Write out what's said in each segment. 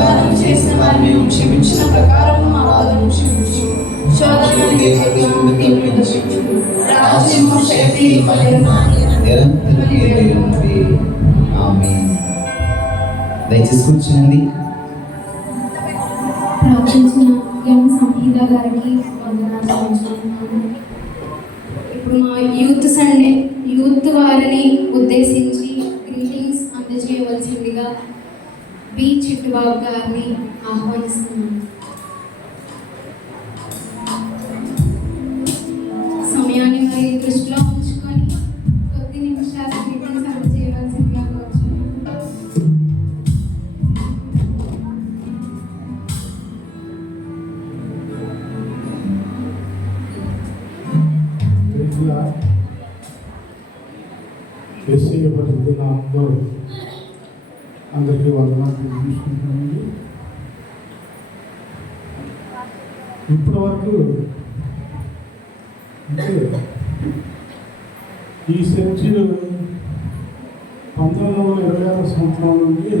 వాదన చేసిన వారిని మేము క్షమించిన ప్రకారం మా వాదన క్షమించు. శోధనకి రాజ్యము శక్తి మహిమ నిరంతరం ఆమేన్. దయచేసి కూర్చోండి. ప్రార్థించిన ఎం సంగీత గారికి వందనాలు చెల్లిస్తున్నాను. ఇప్పుడు మా యూత్ వారిని ఉద్దేశించి గ్రీటింగ్స్ అందజేయవలసిందిగా బి చిట్టుబాబు గారిని ఆహ్వానిస్తున్నాను. సమయాన్ని మరి దృష్టిలో ఉంచుకొని కొద్ది నిమిషాలు గ్రీటింగ్స్ అందజేయవలసిందిగా కోరుతున్నాను. యేసయ్య పరిశుద్ధ నామములో అందరికీ వందనాలు తెలియజేసుకుంటున్నామండి. ఇప్పటి వరకు అంటే ఈ చర్చిలు 1926 సంవత్సరం నుండి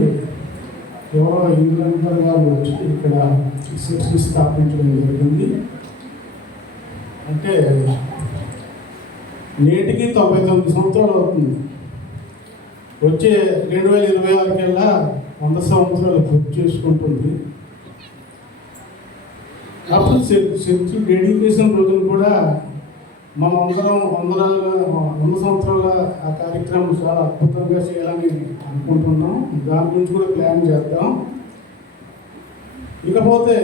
ఎవరో ఇంగ్లాండ్ గారు వచ్చి ఇక్కడ చర్చి స్థాపించడం జరిగింది. అంటే నేటికి 99 సంవత్సరాలు అవుతుంది. వచ్చే 2026 కల్లా 100 సంవత్సరాలు పూర్తి చేసుకుంటుంది. అప్పుడు చర్చి డెడికేషన్ రోజున కూడా మనం అందరం 100 సంవత్సరాల ఆ కార్యక్రమం చాలా అద్భుతంగా చేయాలని అనుకుంటున్నాం. దాని గురించి కూడా ప్లాన్ చేద్దాం. ఇకపోతే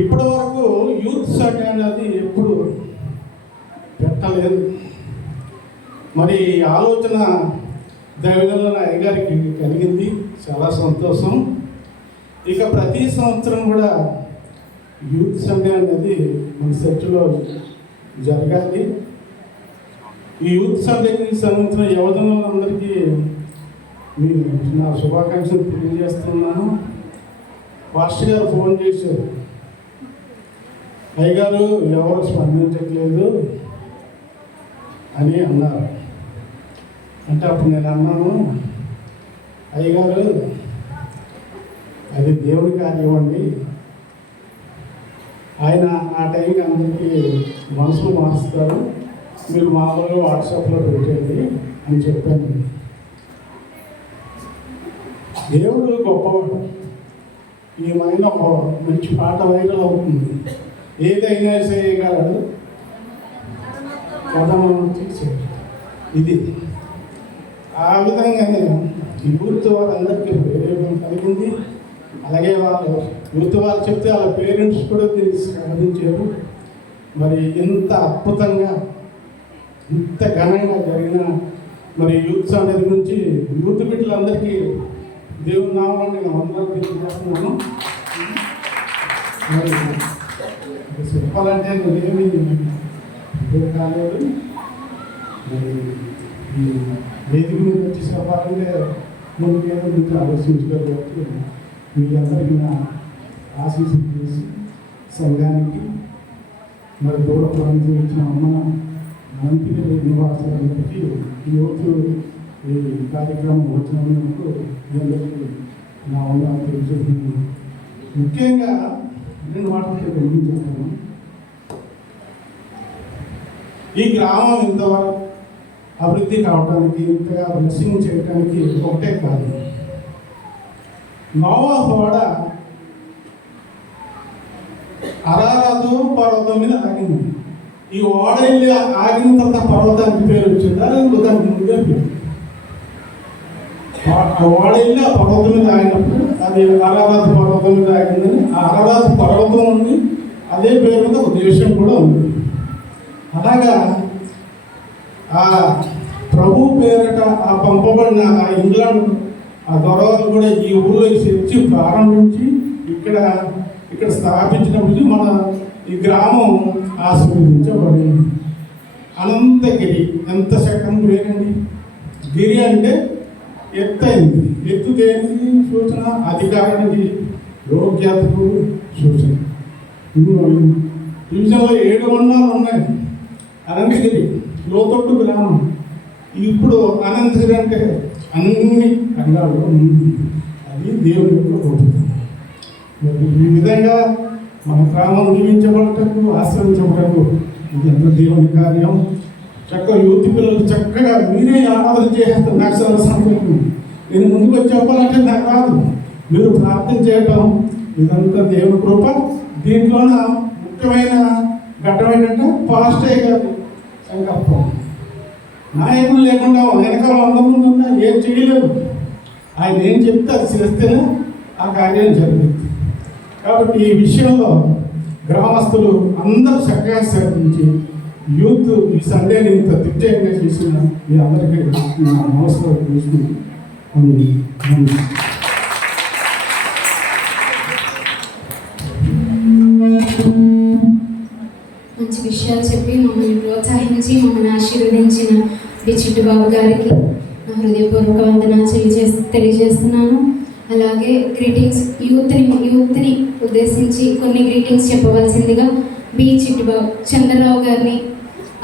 ఇప్పటి వరకు యూత్ సండే అనేది ఎప్పుడు పెట్టలేదు. మరి ఆలోచన దైవగల అయ్యగారికి కలిగింది, చాలా సంతోషం. ఇక ప్రతి సంవత్సరం కూడా యూత్ సండే అనేది మన చర్చిలో జరగాలి. ఈ యూత్ సండేకి సంబంధించిన యువజనులందరికీ నా శుభాకాంక్షలు తెలియజేస్తున్నాను. పాస్టర్ గారు ఫోన్ చేశారు, అయ్యగారు ఎవరు స్పందించట్లేదు అని అన్నారు. అంటే అప్పుడు నేను అన్నాను, అయ్యగారు అది దేవుడి కార్యం అండి, ఆయన ఆ టైంకి అందరికీ మనసులు మారుస్తారు, మీరు మామూలుగా వాట్సాప్లో పెట్టండి అని చెప్పాను. దేవుడు గొప్పవాడు. ఏమైనా ఒక మంచి పాట వైరల్ అవుతుంది, ఏదైనా చేయగలడు కథ మనం తీసేది. ఇది ఆ విధంగానే యూత్ వారందరికీ ప్రేరేపణ కలిగింది. అలాగే వాళ్ళు యూత్ వాళ్ళు చెప్తే వాళ్ళ పేరెంట్స్ కూడా దీన్ని స్వాగతించారు. మరి ఇంత అద్భుతంగా ఇంత ఘనంగా జరిగిన మరి యూత్ సండే గురించి యూత్ బిడ్డలందరికీ దేవుని నామాన్ని నేను వందనాలు తెలియజేస్తున్నాను. మరి చెప్పాలంటే నేనేమి కాలేదు. మరి ఈ వేదిక మీద వచ్చి చెప్పాలంటే ముందుకు ఏదో గురించి ఆలోచించగలిగితే మీ అందరికీ నా ఆశీస్సులు చేసి సంఘానికి మరి దూరపురం ఇచ్చిన అమ్మ మంత్రి నివాసాలకి ఈరోజు ఈ కార్యక్రమం వచ్చినందుకు మీ అందరికీ నా వందనాలు తెలియజేస్తున్నాను. ముఖ్యంగా 2 మాటలు తెలియజేస్తాను. ఈ గ్రామం ఇంతవరకు అభివృద్ధి కావడానికి, ఇంతగా బ్లెస్సింగ్ చేయడానికి ఒకటే కాదు, నోవాహు ఓడ అరారాతు పర్వతం మీద ఆగింది. ఈ ఓడ వెళ్ళి ఆగిన తర్వాత పర్వతానికి పేరు వచ్చిందా, దానికి ముందే పేరు. ఓడ వెళ్ళి ఆ పర్వతం మీద ఆగినప్పుడు అది అరారాతు పర్వతం మీద ఆగిందని, ఆ అరారాతు పర్వతం ఉంది, అదే పేరు మీద ఒక దేశం కూడా ఉంది. అలాగా ఆ ప్రభు పేరట ఆ పంపబడిన ఆ ఇంగ్లాండ్ ఆ దొరలు కూడా ఈ ఊళ్ళో చర్చి ప్రారంభించి ఇక్కడ స్థాపించినప్పుడు మన ఈ గ్రామం ఆశీర్వదించబడింది. అనంతగిరి ఎంత చక్కని పేరండి. గిరి అంటే ఎత్తైంది. ఎత్తు దేనికి సూచన? అధికారానికి, యోగ్యతకు సూచన. డివిజన్లో 7 మండలాలు ఉన్నాయి. అనంతగిరి లోతట్టు గ్రామం. ఇప్పుడు అనంతగిరి అంటే అన్ని రంగాల్లో ఉంది. అది దేవుని యొక్క గొప్పతనం. మరి ఈ విధంగా మన గ్రామం దీవించబడటకు ఆశ్రయించబడటకు ఇది ఎంత దేవుని కార్యం. చక్కగా యూత్ పిల్లలు చక్కగా మీరే ఆరాధన చేసేస్తారు. నాకు చాలా సంతోషం. నేను ముందుకు వచ్చి చెప్పాలంటే నాకు రాదు. మీరు ప్రార్థన చేయటం ఇదంతా దేవుని కృప. దీంట్లోన ముఖ్యమైన ఘట్టం ఏంటంటే పాస్టర్ గారి సంకల్పం. నాయకులు లేకుండా వెనకాల 100 మంది ఉన్నా ఏం చేయలేదు. ఆయన ఏం చెప్తే అది చేస్తేనే ఆ కార్యం జరుగుతుంది. కాబట్టి ఈ విషయంలో గ్రామస్తులు అందరూ చక్కగా సేవించి యూత్ ఈ సండేని ఇంత దిగ్జయంగా చేసిన మీ అందరికీ నమస్కారం చేసుకుంటూ మంచి విషయాలు చెప్పి మమ్మల్ని ప్రోత్సహించి మమ్మల్ని ఆశీర్వదించిన బి చిట్టుబాబు గారికి నా హృదయపూర్వక వందనాలు తెలియజేస్తున్నాను. అలాగే గ్రీటింగ్స్ యూత్ని ఉద్దేశించి కొన్ని గ్రీటింగ్స్ చెప్పవలసిందిగా బి చిట్టుబాబు చంద్రరావు గారిని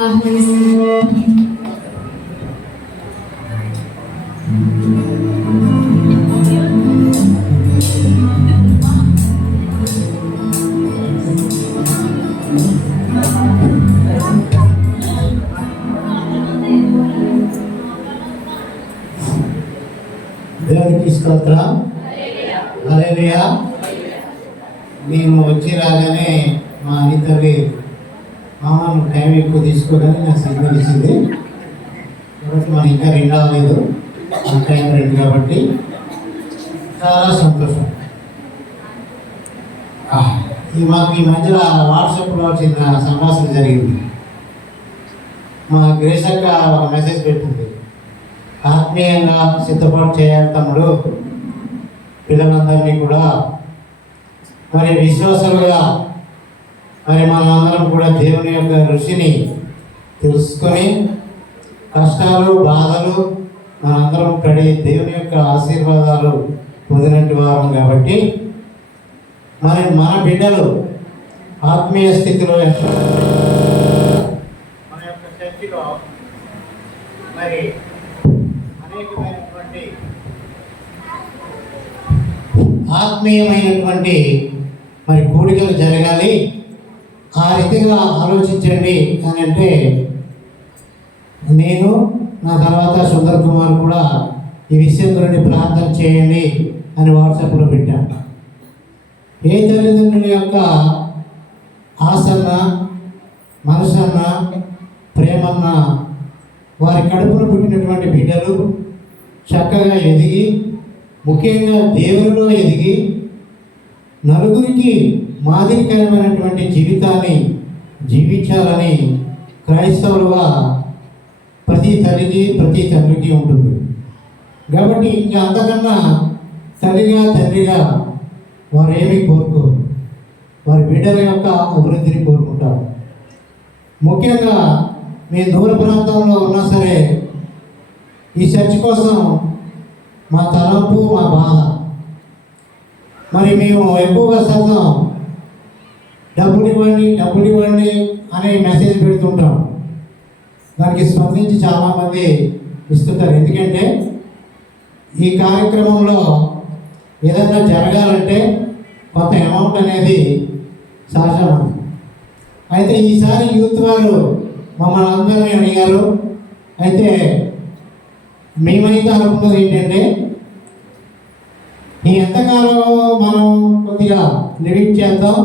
ఆహ్వానిస్తున్నాను. దేవునికి స్తోత్రం. హల్లెలూయా. నేను వచ్చి రాగానే మా అనితవి మామను టైం ఎక్కువ తీసుకోదని నాకు సిగ్నల్ ఇచ్చింది. కాబట్టి మనం ఇంకా 2 అవ్వలేదు, ఆ టైం 2 కాబట్టి చాలా సంతోషం. మాకు ఈ మధ్యలో వాట్సాప్లో చిన్న సంభాషణ జరిగింది. మా గ్రేసక్క ఒక మెసేజ్ పెట్టింది, ఆత్మీయంగా సిద్ధపాటు చేయాలి తమ్ముడు, పిల్లలందరినీ కూడా మరి విశ్వాసులుగా మరి మనందరం కూడా దేవుని యొక్క రుచిని తెలుసుకొని కష్టాలు బాధలు మనందరం పడి దేవుని యొక్క ఆశీర్వాదాలు పొందినట్టు వారం కాబట్టి మరి మన బిడ్డలు ఆత్మీయ స్థితిలో మన యొక్క చర్చిలో మరి అనేకమైనటువంటి ఆత్మీయమైనటువంటి మరి కూడికలు జరగాలి. ఆ రీతిగా ఆలోచించండి అని అంటే నేను నా తర్వాత సుందర్ కుమార్ కూడా ఈ విషయం గురించి ప్రార్థన చేయండి అని వాట్సాప్లో పెట్టాను. ఏ తల్లిదండ్రుల యొక్క ఆసన్న మనసన్న ప్రేమన్న వారి కడుపును పుట్టినటువంటి బిడ్డలు చక్కగా ఎదిగి ముఖ్యంగా దేవునిలో ఎదిగి నలుగురికి మాదిరికరమైనటువంటి జీవితాన్ని జీవించాలని క్రైస్తవులుగా ప్రతి తల్లికి ప్రతి తండ్రికి ఉంటుంది. కాబట్టి ఇంకా అంతకన్నా తల్లిగా తండ్రిగా వారు ఏమీ కోరుకోరు, వారి బిడ్డల యొక్క అభివృద్ధిని కోరుకుంటారు. ముఖ్యంగా మేము దూర ప్రాంతంలో ఉన్నా సరే ఈ చర్చ్ కోసం మా తలంపు మా బాధ. మరి మేము ఎక్కువగా శాతం డబ్బులు ఇవ్వండి అనే మెసేజ్ పెడుతుంటాం. దానికి స్పందించి చాలామంది ఇస్తుంటారు. ఎందుకంటే ఈ కార్యక్రమంలో ఏదైనా జరగాలంటే కొంత అమౌంట్ అనేది సహజం. అయితే ఈసారి యూత్ వారు మమ్మల్ని అందరినీ అడిగారు. అయితే మేమైతే అనుకున్నది ఏంటంటే ఈ ఎంతకాలం మనం కొద్దిగా లిమిట్ చేద్దాం,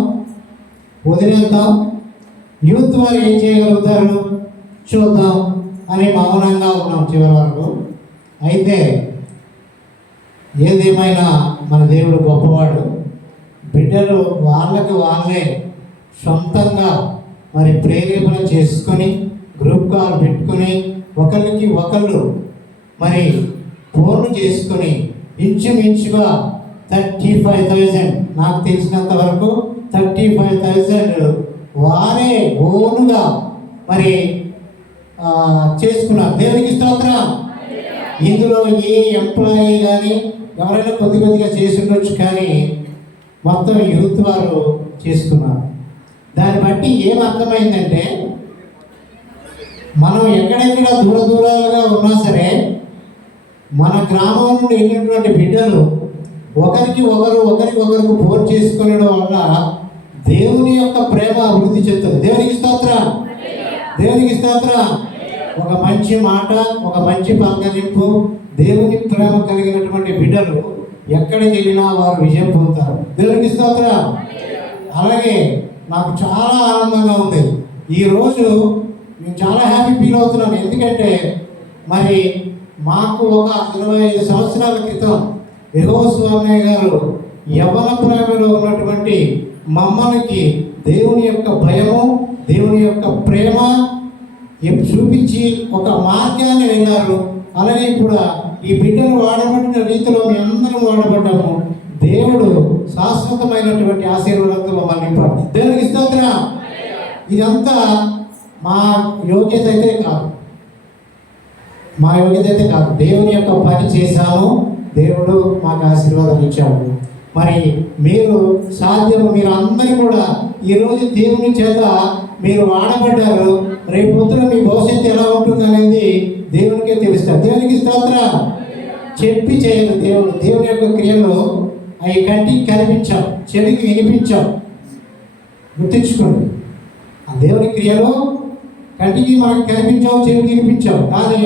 వదిలేద్దాం, యూత్ వారు ఏం చేయగలుగుతారు చూద్దాం అని మౌనంగా ఉన్నాం చివరి వరకు. అయితే ఏదేమైనా మన దేవుడు గొప్పవాడు. బిడ్డలు వాళ్ళకి వాళ్ళే సొంతంగా మరి ప్రేరేపణ చేసుకొని గ్రూప్ కాల్ పెట్టుకొని ఒకరికి ఒకళ్ళు మరి ఫోన్లు చేసుకొని ఇంచుమించుగా 35,000 నాకు తెలిసినంత వరకు 35,000 వారే ఓనుగా మరి చేసుకున్నారు. దేవునికి స్తోత్రం. ఇందులో ఏ ఎంప్లాయీ కానీ ఎవరైనా కొద్దిగా చేసి ఉండొచ్చు, కానీ మొత్తం యూత్ వారు చేసుకున్నారు. దాన్ని బట్టి ఏమర్థమైందంటే మనం ఎక్కడెక్కడ దూరాలుగా ఉన్నా సరే మన గ్రామం నుండి వెళ్ళినటువంటి బిడ్డలు ఒకరికొకరికి ఫోన్ చేసుకునడం వల్ల దేవుని యొక్క ప్రేమ అభివృద్ధి చెందుతుంది. దేవునికి స్తోత్రం, దేవునికి స్తోత్రం. ఒక మంచి మాట, ఒక మంచి పలకరింపు, దేవుని ప్రేమ కలిగినటువంటి బిడ్డలు ఎక్కడికి వెళ్ళినా వారు విజయం పొందుతారు. దేవునికి స్తోత్రం. అలాగే నాకు చాలా ఆనందంగా ఉంది. ఈరోజు నేను చాలా హ్యాపీ ఫీల్ అవుతున్నాను. ఎందుకంటే మరి మాకు ఒక 25 సంవత్సరాల క్రితం యెహోవా గారు యవ్వన ప్రేమలో ఉన్నటువంటి మమ్మల్ని దేవుని యొక్క భయము, దేవుని యొక్క ప్రేమ చూపించి ఒక మార్గాన్ని వెళ్ళారు. అలాగే కూడా ఈ బిడ్డను వాడబడిన రీతిలో మీ అందరం వాడబడ్డాము. దేవుడు శాశ్వతమైనటువంటి ఆశీర్వాదంతో మమ్మల్ని నింపాడు. దేవునికి స్తోత్రం. ఇదంతా మా యోగ్యత అయితే కాదు, దేవుని యొక్క పని చేశాము. దేవుడు మాకు ఆశీర్వాదం ఇచ్చాడు. మరి మీరు అందరూ కూడా ఈరోజు దేవుని చేత మీరు వాడబడ్డారు. రేపు పొద్దున మీ భవిష్యత్తు ఎలా ఉంటుంది అనేది దేవునికే తెలుస్తారు. దేవునికి స్తోత్రం. చెప్పి చేయదు దేవుని యొక్క క్రియలు అవి కంటికి కనిపించాం, చెవికి వినిపించాం. గుర్తించుకోండి, ఆ దేవుని క్రియలు కంటికి మనకు కనిపించావు, చెవికి వినిపించావు. కానీ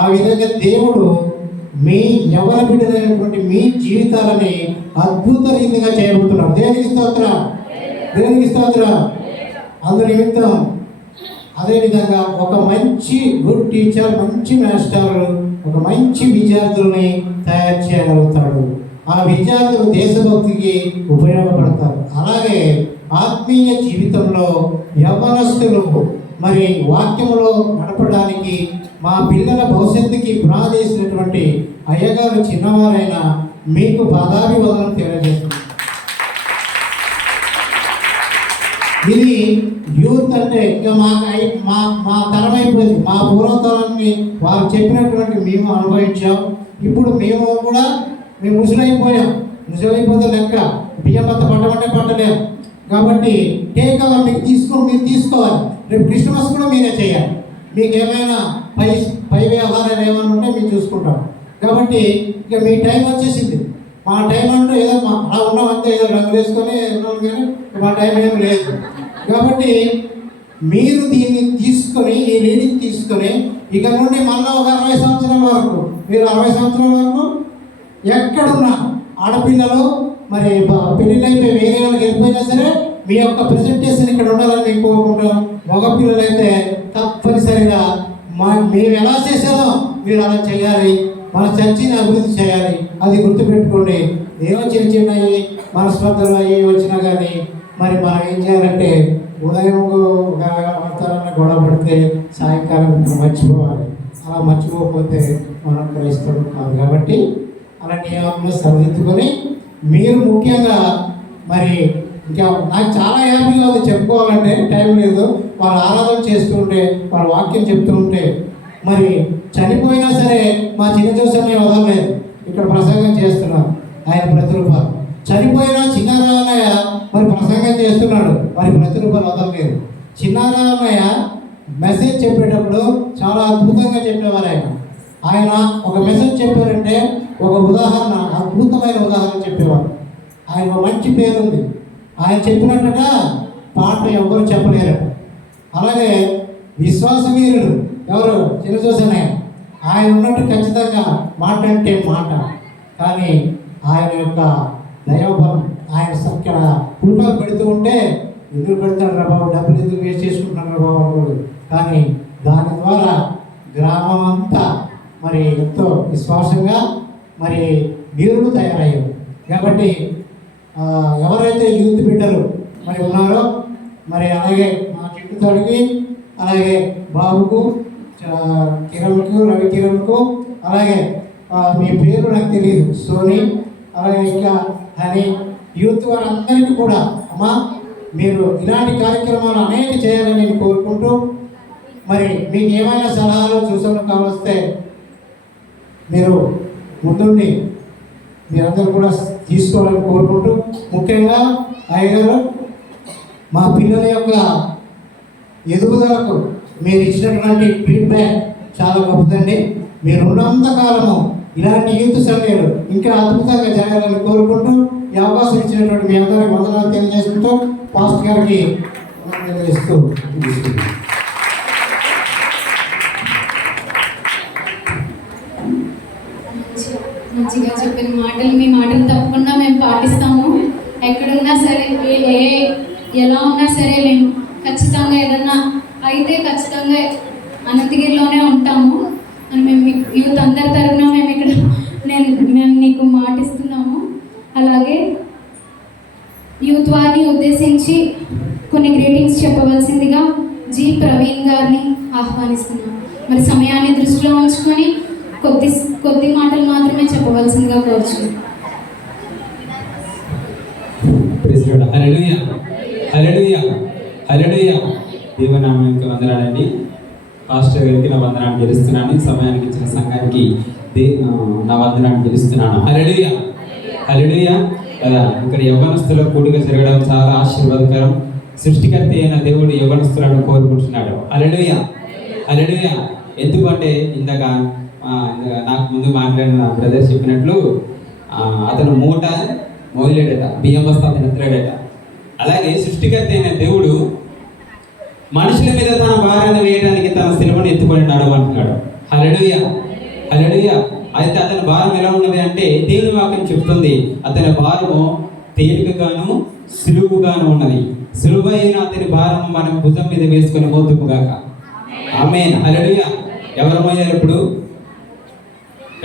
ఆ విధంగా దేవుడు మీ యవ్వన బిడ్డలైనటువంటి మీ జీవితాలని అద్భుత రీతిగా చేయబోతున్నాడు. దేవునికి స్తోత్రం, దేవునికి స్తోత్రం. అందు నిమిత్తం అదేవిధంగా ఒక మంచి గుడ్ టీచర్, మంచి మాస్టర్, ఒక మంచి విద్యార్థుల్ని తయారు చేయగలుగుతాడు. ఆ విద్యార్థులు దేశభక్తికి ఉపయోగపడతారు. అలాగే ఆత్మీయ జీవితంలో యవ్వనస్తులు మరి వాక్యములో నడపడానికి మా పిల్లల భవిష్యత్తుకి ప్రార్థించినటువంటి అయ్యగారు చిన్నవారైన మీకు పాదాభివందనం తెలియజేస్తుంది. ఇది యూత్ అంటే ఇక మా తరం అయిపోయింది. మా పూర్వతరాన్ని వారు చెప్పినటువంటి మేము అనుభవించాం. ఇప్పుడు మేము ముసలైపోతే లెక్క బియ్యం అంత పట్టలేము. కాబట్టి టేక్ ఓవర్ మీరు తీసుకోవాలి. రేపు క్రిస్మస్ కూడా మీరే చేయాలి. మీకు ఏమైనా పై వ్యవహారాలు ఏమైనా ఉంటే మేము చూసుకుంటాం. కాబట్టి ఇక మీ టైం వచ్చేసింది. మా టైం అంటూ ఏదో అలా ఉన్నామంటే ఏదో రంగులు వేసుకొని కానీ మా టైం ఏం లేదు. కాబట్టి మీరు దీన్ని తీసుకొని, ఈ లీడింగ్ తీసుకొని ఇక నుండి మళ్ళీ ఒక 60 సంవత్సరాల వరకు, మీరు 60 సంవత్సరాల వరకు ఎక్కడున్నా ఆడపిల్లలు మరి పెళ్ళిళ్ళు అయిపోయి వేరే వాళ్ళకి వెళ్ళిపోయినా సరే మీ యొక్క ప్రెజెంటేషన్ ఇక్కడ ఉండాలని నేను కోరుకుంటాం. మగపిల్లలు అయితే తప్పనిసరిగా మేము ఎలా చేసామో మీరు అలా చేయాలి. మన చర్చిని అభివృద్ధి చేయాలి. అది గుర్తుపెట్టుకోండి. ఏవో చిన్నవి మనస్పర్ధలు అవి వచ్చినా కానీ మరి మనం ఏం చేయాలంటే ఉదయం గొడవ పడితే సాయంకాలం మర్చిపోవాలి. అలా మర్చిపోకపోతే మనం క్రైస్తవులు కాదు. కాబట్టి అలా నియమాలను సరిదిద్దుకొని మీరు ముఖ్యంగా మరి ఇంకా నాకు చాలా హ్యాపీగా ఉంది. చెప్పుకోవాలంటే టైం లేదు. వాళ్ళు ఆరాధన చేస్తుంటే, వాళ్ళ వాక్యం చెప్తూ ఉంటే మరి చనిపోయినా సరే మా చిన్న జోసన్ని వదలలేదు. ఇక్కడ ప్రసంగం చేస్తున్నారు. ఆయన ప్రతిరూపాలు చనిపోయినా చిన్నారామయ్య మరి ప్రసంగం చేస్తున్నాడు. మరి ప్రతిరూపాలు వదలలేదు. చిన్నారామయ్య మెసేజ్ చెప్పేటప్పుడు చాలా అద్భుతంగా చెప్పేవారు. ఆయన ఒక మెసేజ్ చెప్పారంటే ఒక ఉదాహరణ, అద్భుతమైన ఉదాహరణ చెప్పేవారు. ఆయన మంచి పేరుంది. ఆయన చెప్పినట్టుగా పాట ఎవరు చెప్పలేరు. అలాగే విశ్వాసవీరుడు ఎవరు? చిన్న జోసన్నయ్య. ఆయన ఉన్నట్టు ఖచ్చితంగా మాట అంటే మాట. కానీ ఆయన యొక్క దైవబలం, ఆయన ఇక్కడ కుటుంబాలు పెడుతూ ఉంటే ఎందుకు పెడతాడు రా బాబు, డబ్బులు ఎందుకు వేస్ట్ చేసుకుంటున్నాడు రా బాబు. కానీ దాని ద్వారా గ్రామం అంతా మరి ఎంతో విశ్వాసంగా మరి వీరులు తయారయ్యారు. కాబట్టి ఎవరైతే యూత్ బిడ్డలు మరి ఉన్నారో మరి అలాగే మా చిట్టుతోడికి, అలాగే బాబుకు, కిరణ్కు, రవి కిరణ్కు, అలాగే మీ పేరు నాకు తెలియదు, సోని, అలాగే ఇంకా హనీ, యూత్ వారందరికీ కూడా అమ్మా మీరు ఇలాంటి కార్యక్రమాలు అనేక చేయాలని నేను కోరుకుంటూ మరి మీకు ఏమైనా సలహాలు సూచనలు కావస్తే మీరు ముందుండి మీరందరూ కూడా తీసుకోవాలని కోరుకుంటూ, ముఖ్యంగా అయ్యగారు మా పిల్లల యొక్క ఎదుగుదలకు మీరు ఇచ్చినటువంటి ఫీడ్బ్యాక్ చాలా గొప్పదండి. మీరు ఉన్నంత కాలము ఇలాంటి యూత్ సంఘాలు ఇంకా అద్భుతంగా జరగాలని కోరుకుంటూ ఈ అవకాశం ఇచ్చినటువంటి మీ అందరికి వందనాలు తెలియజేసుకుంటూ పాస్టర్ గారికి ఇస్తూ మంచిగా చెప్పిన మాటలు, మీ మాటలు తప్పకుండా మేము పాటిస్తాము. ఎక్కడున్నా సరే, ఎలా ఉన్నా సరే మేము ఖచ్చితంగా ఏదన్నా అయితే ఖచ్చితంగా అనంతగిరిలోనే ఉంటాము అని మేము యూత్ అందరి తరఫున మేము ఇక్కడ మేము నీకు మాటిస్తున్నాము. అలాగే యూత్ వారిని ఉద్దేశించి కొన్ని గ్రీటింగ్స్ చెప్పవలసిందిగా జి ప్రవీణ్ గారిని ఆహ్వానిస్తున్నాము. మరి సమయాన్ని దృష్టిలో ఉంచుకొని కొద్ది మాటలు మాత్రమే చెప్పవలసిందిగా కోరుచున్నాను. హల్లెలూయా, హల్లెలూయా, హల్లెలూయా. దేవనామానికి వందనాలండి. పాస్టర్ గారికి నా వందనాన్ని తెలుస్తున్నాను. సమయానికి ఇచ్చిన సంఘానికి నా వందనాన్ని తెలుస్తున్నాను. హల్లెలూయా, హల్లెలూయా. ఇక్కడ యవ్వనస్తుల కూడిక జరగడం చాలా ఆశీర్వాదకరం. సృష్టికర్త అయిన దేవుడు యవ్వనస్తులను కోరుకుంటున్నాడు. హల్లెలూయా, హల్లెలూయా. ఎందుకంటే ఇందాక నాకు ముందు మాట్లాడిన బ్రదర్ చెప్పినట్లు అతను మూట మోయలేడట, బియ్యం బస్తా అతను ఎత్తలేడట. అలాగే సృష్టికర్త అయిన దేవుడు మనుషుల మీద తన భారాన్ని వేయడానికి తన సిలువను ఎత్తుకొని నడవంటున్నాడు. హల్లెలూయా, హల్లెలూయా. అయితే అతని భారం ఎలా ఉన్నది అంటే దేవుని వాక్యం చెప్తుంది అతని భారము తేలికగాను సులువుగాను ఉన్నది. సులువైన అతని భారం మనం భుజం మీద వేసుకొని మోతుముగాక. ఆమేన్, హల్లెలూయా. ఎవరు మోయాలి ఇప్పుడు?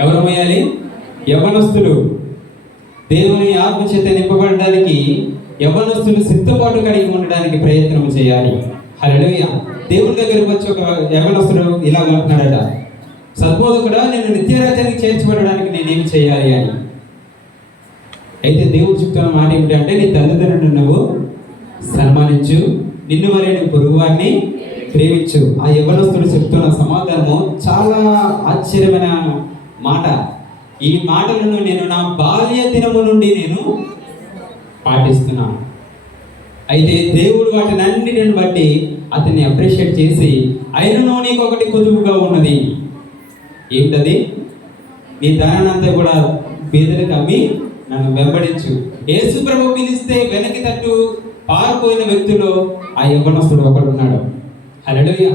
ఎవరు మోయాలి? యవ్వనస్తులు. దేవుని ఆత్మచేత నింపబడడానికి యవ్వనస్తులు సిద్ధపాటు కలిగి ఉండడానికి ప్రయత్నం చేయాలి. హల్లెలూయా. దేవుని దగ్గరికి వచ్చి ఒక యవ్వనస్తుడు ఇలా అంటున్నాడట, సద్బోధకుడా, నేను నిత్యరాజ్యానికి చేర్చబడడానికి నేనేం చేయాలి అని. అయితే దేవుడు చెప్తున్న మాట ఏమిటంటే నీ తల్లిదండ్రులను నువ్వు సన్మానించు, నిన్ను మరి నీ పొరుగువారిని ప్రేమించు. ఆ యవ్వనస్తుడు చెప్తున్న సమాధానము చాలా ఆశ్చర్యమైన మాట. ఈ మాటలను నేను నా బాల్య దినము నుండి నేను పాటిస్తున్నాను. అయితే దేవుడు వాటిని అన్నిటిని బట్టి అతన్ని అప్రిషియేట్ చేసి అయినను నీకు ఒకటి కొదువుగా ఉన్నది. ఏమిటది? నీ ధనాన్నంతా కూడా పేదలకు అమ్మి నన్ను వెంబడించు. యేసు ప్రభు పిలిస్తే వెనక్కి తట్టు పారిపోయిన వ్యక్తులు ఆ యవ్వనస్తుడు ఒకడు ఉన్నాడు. హల్లెలూయా,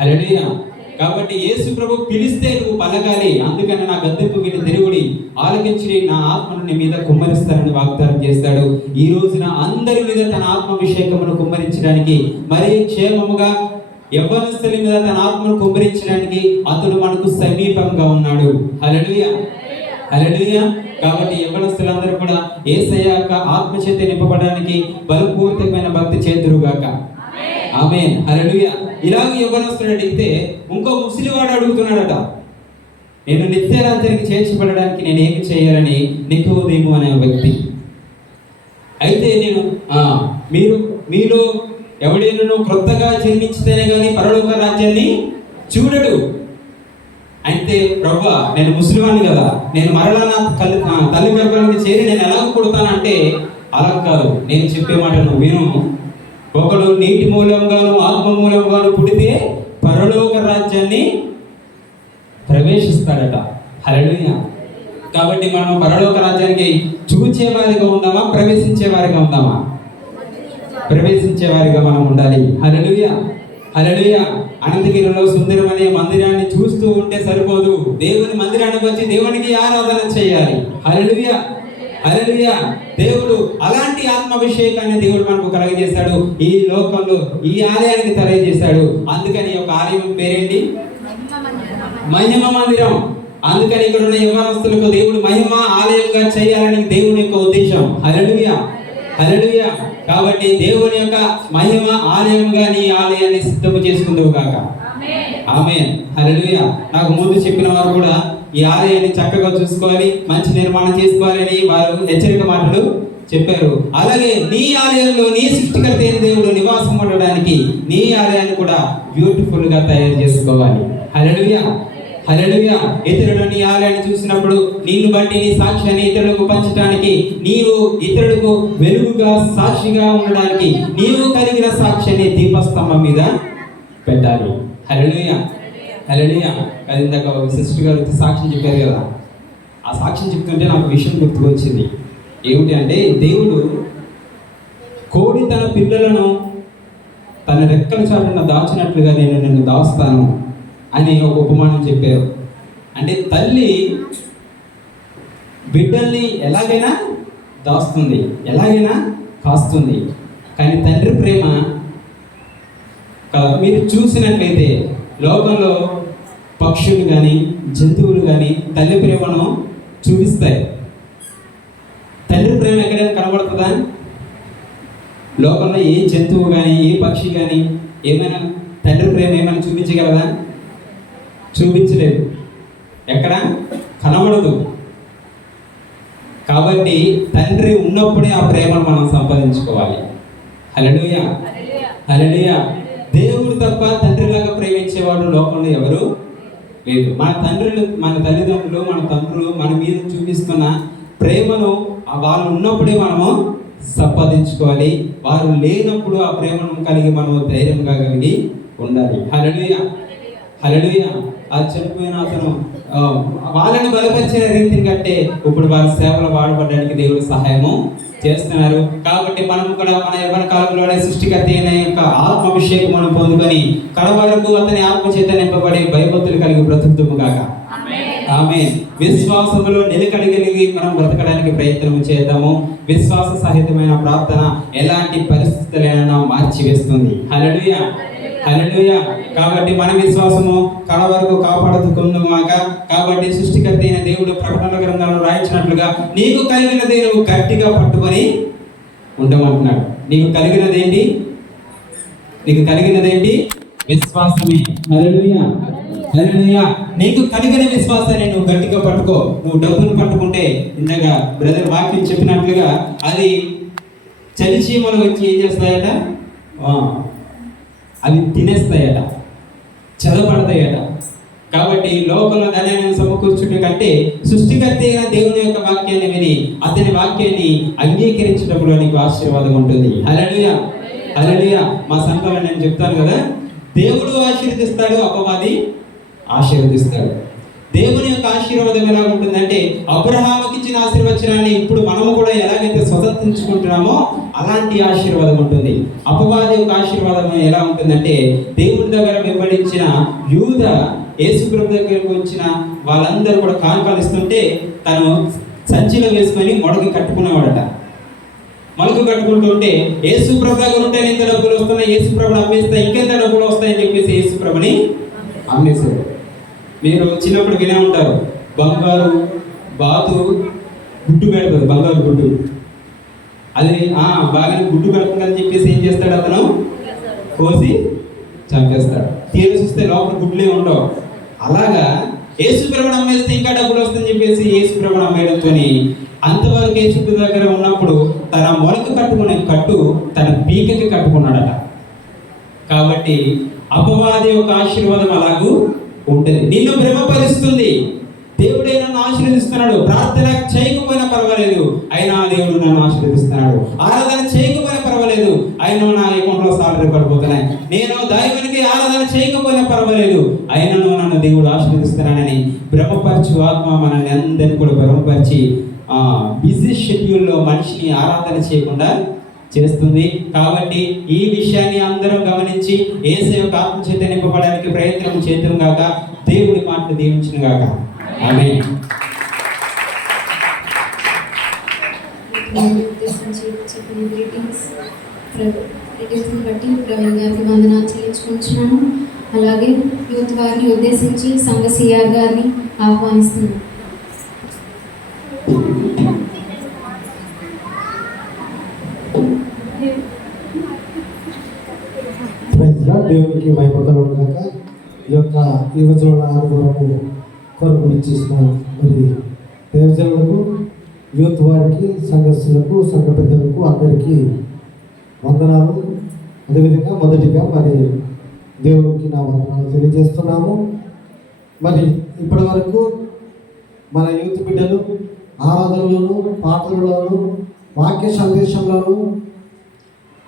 హల్లెలూయా. కాబట్టి యేసు ప్రభు పిలిస్తే నువ్వు పలకాలి. అందుకని నా గద్దెంపు విని తిరుగుడి, ఆలకించి నా ఆత్మను నీ మీద కుమ్మరిస్తానని వాగ్దానం చేస్తాడు. ఈ రోజున అందరి మీద తన ఆత్మాభిషేకమును కుమ్మరించడానికి, మరి క్షేమముగా యవ్వనస్తుల మీద తన ఆత్మను కుమ్మరించడానికి అతడు మనకు సమీపంగా ఉన్నాడు. హల్లెలూయా, హల్లెలూయా. కాబట్టి యవ్వనస్తులందరూ కూడా యేసయ్య యొక్క ఆత్మచేత నింపబడడానికి బలపూర్వకమైన భక్తి చేతురుగాక. ఆమేన్, హల్లెలూయా. ఇలాగ యవ్వనస్తుడు అడిగితే ఇంకో ముసలివాడు అడుగుతున్నాడట, నేను నిత్యరాజ్యానికి చేర్చబడడానికి నేను ఏమి చేయాలని నికోదేము అనే వ్యక్తి. అయితే నేను మీలో ఎవడైనా క్రొత్తగా జన్మించితేనే కానీ పరలోక రాజ్యాన్ని చూడడు. అయితే ప్రభువా, నేను ముసలివాణ్ణి కదా, నేను మరలా నా తల్లి గర్భానికి చేరి నేను ఎలా కొడతానంటే అలా కాదు. నేను చెప్పే మాట నువ్వు విను. ఒకడు నీటి మూలంగాను ఆత్మ మూలంగాను పుడితే పరలోక రాజ్యాన్ని ప్రవేశిస్తాడట. హల్లెలూయా. కాబట్టి మనం పరలోక రాజ్యానికి చూచేవారిగా ఉందామా, ప్రవేశించేవారిగా ఉందామా? ప్రవేశించేవారిగా మనం ఉండాలి. హల్లెలూయా, హల్లెలూయా. అనంతగిరిలో సుందరమనే మందిరాన్ని చూస్తూ ఉంటే సరిపోదు, దేవుని మందిరానికి వచ్చి దేవునికి ఆరాధన చేయాలి. హల్లెలూయా, హల్లెలూయా. దేవుడు అలాంటి ఆత్మాభిషేకాన్ని దేవుడు మనకు కలగజేశాడు. ఈ లోకంలో ఈ ఆలయానికి తెలియజేశాడు. అందుకని ఈ యొక్క ఆలయం పేరేంటి? మహిమ మందిరం. అందుకని ఇక్కడ ఉన్న యవ్వనస్తులకు దేవుడు మహిమ ఆలయంగా చేయాలని దేవుని యొక్క ఉద్దేశం. హల్లెలూయా, హల్లెలూయా. కాబట్టి దేవుని యొక్క మహిమ ఆలయంగా నీ ఆలయాన్ని సిద్ధము చేసుకుందువు గాక. ఆమేన్, హల్లెలూయా. నాకు ముందు చెప్పిన వారు కూడా ఈ ఆలయాన్ని చక్కగా చూసుకోవాలి, మంచి నిర్మాణం చేసుకోవాలని వారు హెచ్చరిక మాటలు చెప్పారు. అలాగే నీ ఆలయంలో నీ సృష్టికర్త అయిన దేవుడు నివాసం ఉండడానికి నీ ఆలయాన్ని కూడా బ్యూటిఫుల్ గా తయారు చేసుకోవాలి. హల్లెలూయా, హల్లెలూయా. ఇతరులు నీ ఆలయాన్ని చూసినప్పుడు నిన్ను బట్టి నీ సాక్ష్యాన్ని ఇతరులకు పంచడానికి, నీవు ఇతరులకు వెలుగుగా సాక్షిగా ఉండడానికి నీవు కలిగిన సాక్ష్యాన్ని దీపస్తంభం మీద పెట్టాలి. హల్లెలూయా, హల్లెలూయా. ఇందాక సిస్టర్ గారు సాక్ష్యం చెప్పారు కదా, ఆ సాక్ష్యం చెప్తుంటే నాకు విషయం గుర్తుకొచ్చింది. ఏమిటి అంటే, దేవుడు కోడి తన పిల్లలను తన రెక్కల చాటున దాచినట్లుగా నేను నిన్ను దాస్తాను అని ఒక ఉపమానం చెప్పారు. అంటే తల్లి బిడ్డల్ని ఎలాగైనా దాస్తుంది, ఎలాగైనా కాస్తుంది. కానీ తండ్రి ప్రేమ మీరు చూసినట్లయితే లోకంలో పక్షులు కానీ జంతువులు కానీ తల్లి ప్రేమను చూపిస్తాయి. తండ్రి ప్రేమ ఎక్కడైనా కనబడుతుందా? లోకంలో ఏ జంతువు కానీ ఏ పక్షి కానీ ఏమైనా తండ్రి ప్రేమ ఏమైనా చూపించగలదా? చూపించలేదు, ఎక్కడ కనబడదు. కాబట్టి తండ్రి ఉన్నప్పుడే ఆ ప్రేమను మనం సంపాదించుకోవాలి. హల్లెలూయా, హల్లెలూయా. దేవుడు తప్ప తండ్రిలాగా ప్రేమించేవాడు లోకంలో ఎవరు లేదు. మన తండ్రులు, మన తల్లిదండ్రులు, మన తండ్రులు మన మీద చూపిస్తున్న ప్రేమను వాళ్ళు ఉన్నప్పుడే మనము సంపాదించుకోవాలి. వారు లేనప్పుడు ఆ ప్రేమను కలిగి మనము ధైర్యంగా కలిగి ఉండాలి. హల్లెలూయా, హల్లెలూయా. ఆ చనిపోయిన అతను వాళ్ళని బలపరిచిన రీతిని కట్టే ఇప్పుడు వారి సేవలో వాడబడడానికి దేవుడు సహాయము చేస్తున్నారు. కాబట్టి మనం కూడా మన యవ్వన కాలంలోనే సృష్టికర్త అయిన యొక్క ఆత్మాభిషేకం మనం పొందుకొని కడ వరకు అతని ఆత్మ చేత నింపబడి భయభక్తులు కలిగి బ్రతుకుతుము గాక. ఆమేన్. విశ్వాసములో నిలకడగలిగి మనం బ్రతకడానికి ప్రయత్నం చేద్దాము. విశ్వాస సహితమైన ప్రార్థన ఎలాంటి పరిస్థితులైనా మార్చివేస్తుంది. హల్లెలూయా, హల్లెలూయా. కాబట్టి మన విశ్వాసము కడ వరకు కాపాడుకుందామాక. కాబట్టి సృష్టికర్త అయిన దేవుడు ప్రకటన గ్రంథంలో రాయించినట్లుగా నీకు కలిగినది నువ్వు గట్టిగా పట్టుకొని ఉండమంటున్నాడు. నీకు కలిగినదేంటి? నీకు కలిగినదేంటి? విశ్వాసమే. హల్లెలూయా, హల్లెలూయా. నీకు కలిగిన విశ్వాసాన్ని నువ్వు గట్టిగా పట్టుకో. నువ్వు డబ్బును పట్టుకుంటే ఇందాక బ్రదర్ వాక్యం చెప్పినట్లుగా అది చలిచీమలు వచ్చి ఏం చేస్తాయట? అవి తినేస్తాయట, చదపడతాయట. కాబట్టి లోకంలో ధనాన్ని సమకూర్చుట కంటే సృష్టికర్త అయిన దేవుని యొక్క వాక్యాన్ని విని అతని వాక్యాన్ని అంగీకరించడంలో నీకు ఆశీర్వాదం ఉంటుంది. హల్లెలూయా, హల్లెలూయా. మా సంఘంలో నేను చెప్తాను కదా, దేవుడు ఆశీర్వదిస్తాడు, అపవాది ఆశీర్వదిస్తాడు. దేవుని యొక్క ఆశీర్వాదం ఎలా ఉంటుందంటే, అబ్రహాముకి ఇచ్చిన ఆశీర్వచనాన్ని ఇప్పుడు మనము కూడా ఎలాగైతే స్వతంత్రించుకుంటున్నామో అలాంటి ఆశీర్వాదం ఉంటుంది. అపవాది యొక్క ఆశీర్వాదం ఎలా ఉంటుందంటే, దేవుని దగ్గర వెంబడించిన యూద యేసుప్రభు దగ్గరకు వచ్చిన వాళ్ళందరూ కూడా కానుకలు ఇస్తుంటే తను సంచిలో వేసుకొని మొడకి కట్టుకునేవాడట. మొలకు కట్టుకుంటుంటే యేసుప్రభు దగ్గర ఉంటే ఎంత డబ్బులు వస్తున్నాయి, యేసుప్రభుని అమ్మేస్తే ఇంకెంత డబ్బులు వస్తాయని చెప్పేసి యేసుప్రభుని అమ్మేశాడు. మీరు చిన్నప్పుడు వినే ఉంటారు, బంగారు బాతు గుడ్డు పెడుతుంది, బంగారు గుడ్డు. అది బాగా గుడ్డు పెడుతుందని చెప్పేసి ఏం చేస్తాడు? అతను కోసి చంపేస్తాడు. తీరు చూస్తే లోపల గుడ్లే ఉండవు. అలాగా యేసుప్రభుని అమ్మేస్తే ఇంకా డబ్బులు వస్తుందని చెప్పేసి యేసుప్రభుని అమ్మేయడంతో అంతవరకు యేసుప్రభు దగ్గర ఉన్నప్పుడు తన మొలకు కట్టుకునే కట్టు తన పీకకి కట్టుకున్నాడట. కాబట్టి అపవాది యొక్క ఆశీర్వాదం అలాగూ ఉంటుంది. నిన్ను భ్రమపరుస్తుంది. దేవుడే నన్ను ఆశీర్వదిస్తున్నాడు, ప్రార్థన చేయకపోయినా పర్వాలేదు అయినా దేవుడు నన్ను ఆశీర్వదిస్తున్నాడు, ఆరాధన చేయకపోయినా పర్వాలేదు అయినా నా అకౌంట్లో సాలరీ పడిపోతున్నాయి, నేను దైవానికి ఆరాధన చేయకపోయినా పర్వాలేదు అయినను నన్ను దేవుడు ఆశీర్వదిస్తున్నానని భ్రమపరచు ఆత్మ మనల్ని అందరినీ కూడా భ్రమపరిచి బిజీ షెడ్యూల్లో మనిషిని ఆరాధన చేయకుండా చేస్తుంది. కాబట్టి ఈ విషయాన్ని అందరం గమనించి యేసు యొక్క ఆత్మ చేత నింపబడడానికి ప్రయత్నం చేద్దాం గాక. దేవుడి మాటలు దీవించును గాక. ఆమేన్. బట్టి ప్రవీణ్ గారికి వందనాలు చెల్లించుకుంటున్నాను. అలాగే యూత్ వారిని ఉద్దేశించి సంఘ సిఆర్ గారిని ఆహ్వానిస్తున్నాను. దేవునికి మహిమకరం కాక. ఈ యొక్క ఈ రోజున ఆదివారము కొరకు ఇచ్చేసిన మరి దేవజనులకు, యూత్ వారికి, సంఘస్థులకు, సంఘ పెద్దలకు అందరికీ వందనాలు. అదేవిధంగా మొదటిగా మరి దేవునికి నా వందనాలు తెలియజేస్తున్నాము. మరి ఇప్పటి వరకు మన యూత్ బిడ్డలు ఆరాధనలోను, పాటలలోను, వాక్య సందేశంలోను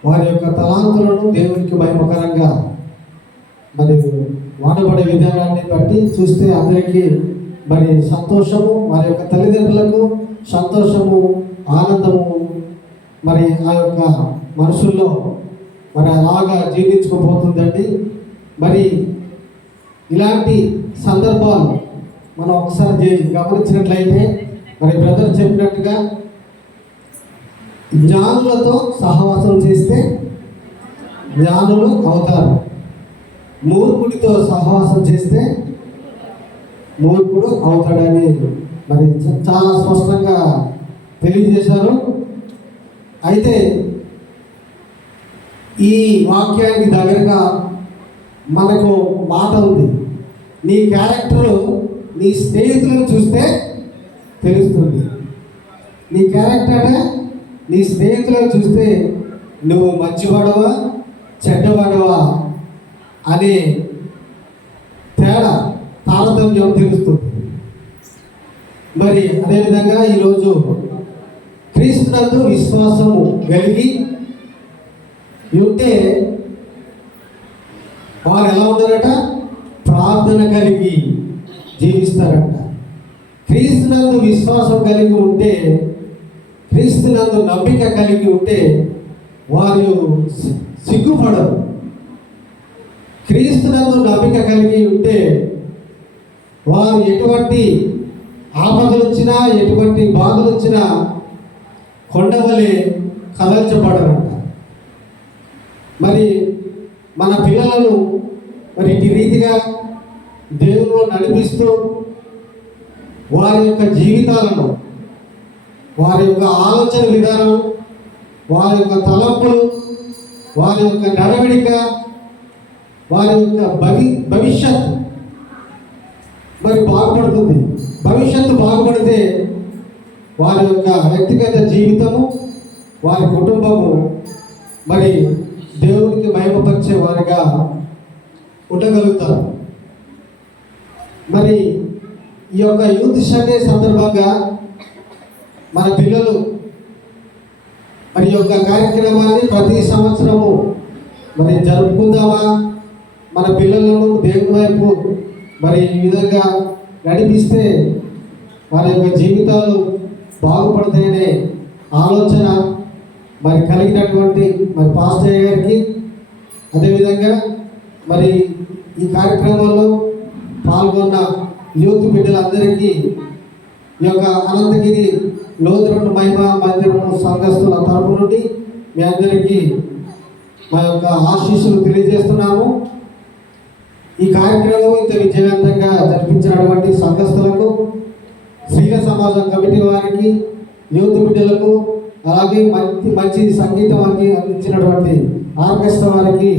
వారి యొక్క తలాంతులను దేవునికి మహిమకరంగా మరి వాడబడే విధానాన్ని బట్టి చూస్తే అందరికీ మరి సంతోషము, వారి యొక్క తల్లిదండ్రులకు సంతోషము, ఆనందము మరి ఆ యొక్క మనసుల్లో మరి అలాగా జీవించుకోబోతుందండి. మరి ఇలాంటి సందర్భాలు మనం ఒకసారి గమనించినట్లయితే మరి బ్రదర్ చెప్పినట్టుగా జ్ఞానులతో సహవాసం చేస్తే జ్ఞానులు అవుతారు, మూర్ఖుడితో సహవాసం చేస్తే మూర్ఖుడు అవుతాడని మరి చాలా స్పష్టంగా తెలియజేశారు. అయితే ఈ వాక్యానికి దగ్గరగా మనకు మాట ఉంది, నీ క్యారెక్టర్ నీ స్నేహితులను చూస్తే తెలుస్తుంది. నీ క్యారెక్టర్ నీ స్నేహితులను చూస్తే నువ్వు మంచివాడవా చెడ్డవాడవా అనే తేడా తారతమ్యం తెలుస్తుంది. మరి అదేవిధంగా ఈరోజు క్రీస్తునందు విశ్వాసము కలిగి ఉంటే వారు ఎలా ఉంటారట? ప్రార్థన కలిగి జీవిస్తారట. క్రీస్తునందు విశ్వాసం కలిగి ఉంటే, క్రీస్తునందు నమ్మిక కలిగి ఉంటే వారు సిగ్గుపడరు. క్రీస్తునందు నమ్మిక కలిగి ఉంటే వారు ఎటువంటి ఆపదలు వచ్చినా, ఎటువంటి బాధలు వచ్చినా కొండవలే కదల్చబడరంట. మరి మన పిల్లలను మరి ఇటు రీతిగా దేవుళ్ళు నడిపిస్తూ వారి యొక్క జీవితాలను, వారి యొక్క ఆలోచన విధానం, వారి యొక్క తలంపులు, వారి యొక్క నడవడిక, వారి యొక్క భవిష్యత్తు మరి బాగుపడుతుంది. భవిష్యత్తు బాగుపడితే వారి యొక్క వ్యక్తిగత జీవితము, వారి కుటుంబము మరి దేవునికి మహిమపరిచే వారిగా ఉండగలుగుతారు. మరి ఈ యొక్క యూత్ సండే సందర్భంగా మన పిల్లలు మరి యొక్క కార్యక్రమాన్ని ప్రతి సంవత్సరము మరి జరుపుకుందామా, మన పిల్లలను దేవుని వైపు మరి ఈ విధంగా నడిపిస్తే వారి యొక్క జీవితాలు బాగుపడతాయనే ఆలోచన మరి కలిగినటువంటి మరి పాస్టర్ గారికి, అదేవిధంగా మరి ఈ కార్యక్రమంలో పాల్గొన్న యూత్ బిడ్డలందరికీ ఈ యొక్క అనంతగిరి లోతురట్టు మహిమా మందిరము సంఘస్థుల తరపు నుండి మీ అందరికీ మా యొక్క ఆశీస్సులు తెలియజేస్తున్నాము. ఈ కార్యక్రమం ఇంత విజయవంతంగా జరిపించినటువంటి సంఘస్థులకు, శ్రీల సమాజం కమిటీ వారికి, యూత్ బిడ్డలకు, అలాగే మంచి సంగీతం అందించినటువంటి ఆర్కెస్ట్రా వారికి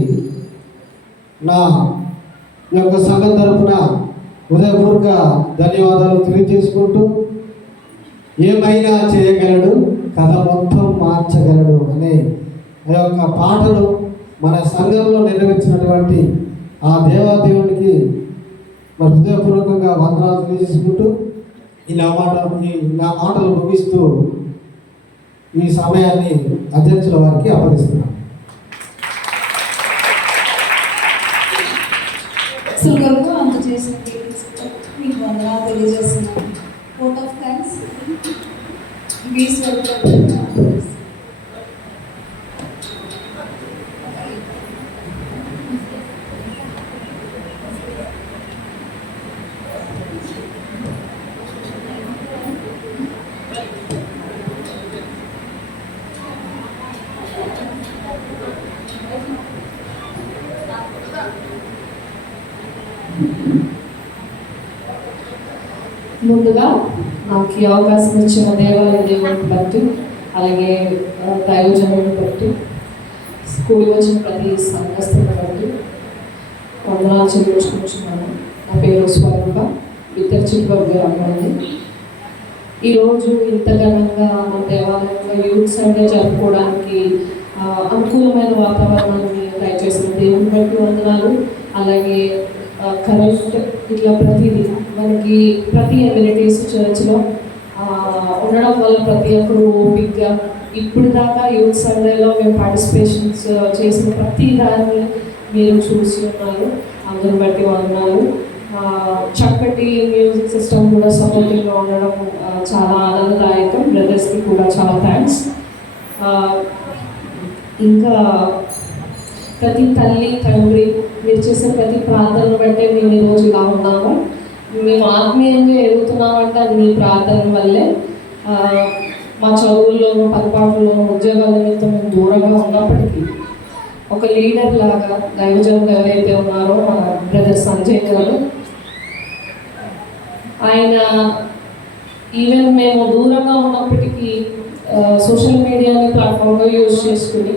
నా యొక్క సంఘం తరపున హృదయపూర్వక ధన్యవాదాలు తెలియజేసుకుంటూ, ఏమైనా చేయగలడు, కథ మొత్తం మార్చగలడు అనే ఆ యొక్క పాటను మన సంఘంలో నిర్వహించినటువంటి ఆ దేవాదేవునికి మరి హృదయపూర్వకంగా వందనాలు తెలియజేసుకుంటూ నా మాటలు ముగిస్తూ ఈ సమయాన్ని అధ్యక్షుల వారికి అప్పగిస్తున్నాను. సులువుగా అంత చేసిన మీకు వందనాలు తెలియజేస్తున్నాను. Vote of thanks. ముందుగా నాకు ఈ అవకాశం ఇచ్చిన దేవాలయ దేవుడిని బట్టి, అలాగే దైవజనుడిని బట్టి, స్కూల్ వచ్చిన ప్రతి సంఘస్థుని బట్టి వందనాలు చెల్లించుకుంటున్నాను. నా పేరు స్వరూప, ఇద్దరు చిట్టుబాబు అమ్మాయి. ఈరోజు ఇంత ఘనంగా మన దేవాలయంలో యూత్ సండే జరుపుకోవడానికి అనుకూలమైన వాతావరణాన్ని దయచేసిన దేవుని బట్టి వందనాలు. అలాగే కరెక్ట్ ఇట్లా ప్రతిదీ మనకి ప్రతి ఎమ్యూనిటీస్ చర్చ్లో ఉండడం వల్ల ప్రతి ఒక్కరు ఓపిక్గా ఇప్పుడు దాకా యూత్ సండేలో మేము పార్టిసిపేషన్స్ చేసిన ప్రతి దాన్ని మీరు చూసి ఉన్నారు. అందరిని బట్టి వందనాలు. చక్కటి మ్యూజిక్ సిస్టమ్ కూడా సపోర్టింగ్గా ఉండడం చాలా ఆనందదాయకం. బ్రదర్స్కి కూడా చాలా థ్యాంక్స్. ఇంకా ప్రతి తల్లి తండ్రి మీరు చేసే ప్రతి ప్రార్థనను బట్టే మేము ఈరోజు ఇలా ఉన్నాము. మేము ఆత్మీయంగా ఎదుగుతున్నామంటే అది మీ ప్రార్థన వల్లే. మా చదువుల్లో, పనిపాట్లలో, ఉద్యోగాల నిమిత్తం మేము దూరంగా ఉన్నప్పటికీ ఒక లీడర్ లాగా దైవజనులు ఎవరైతే ఉన్నారో మన బ్రదర్ సంజయ్ గారు, ఆయన ఈవెన్ మేము దూరంగా ఉన్నప్పటికీ సోషల్ మీడియాని ప్లాట్ఫామ్గా యూజ్ చేసుకుని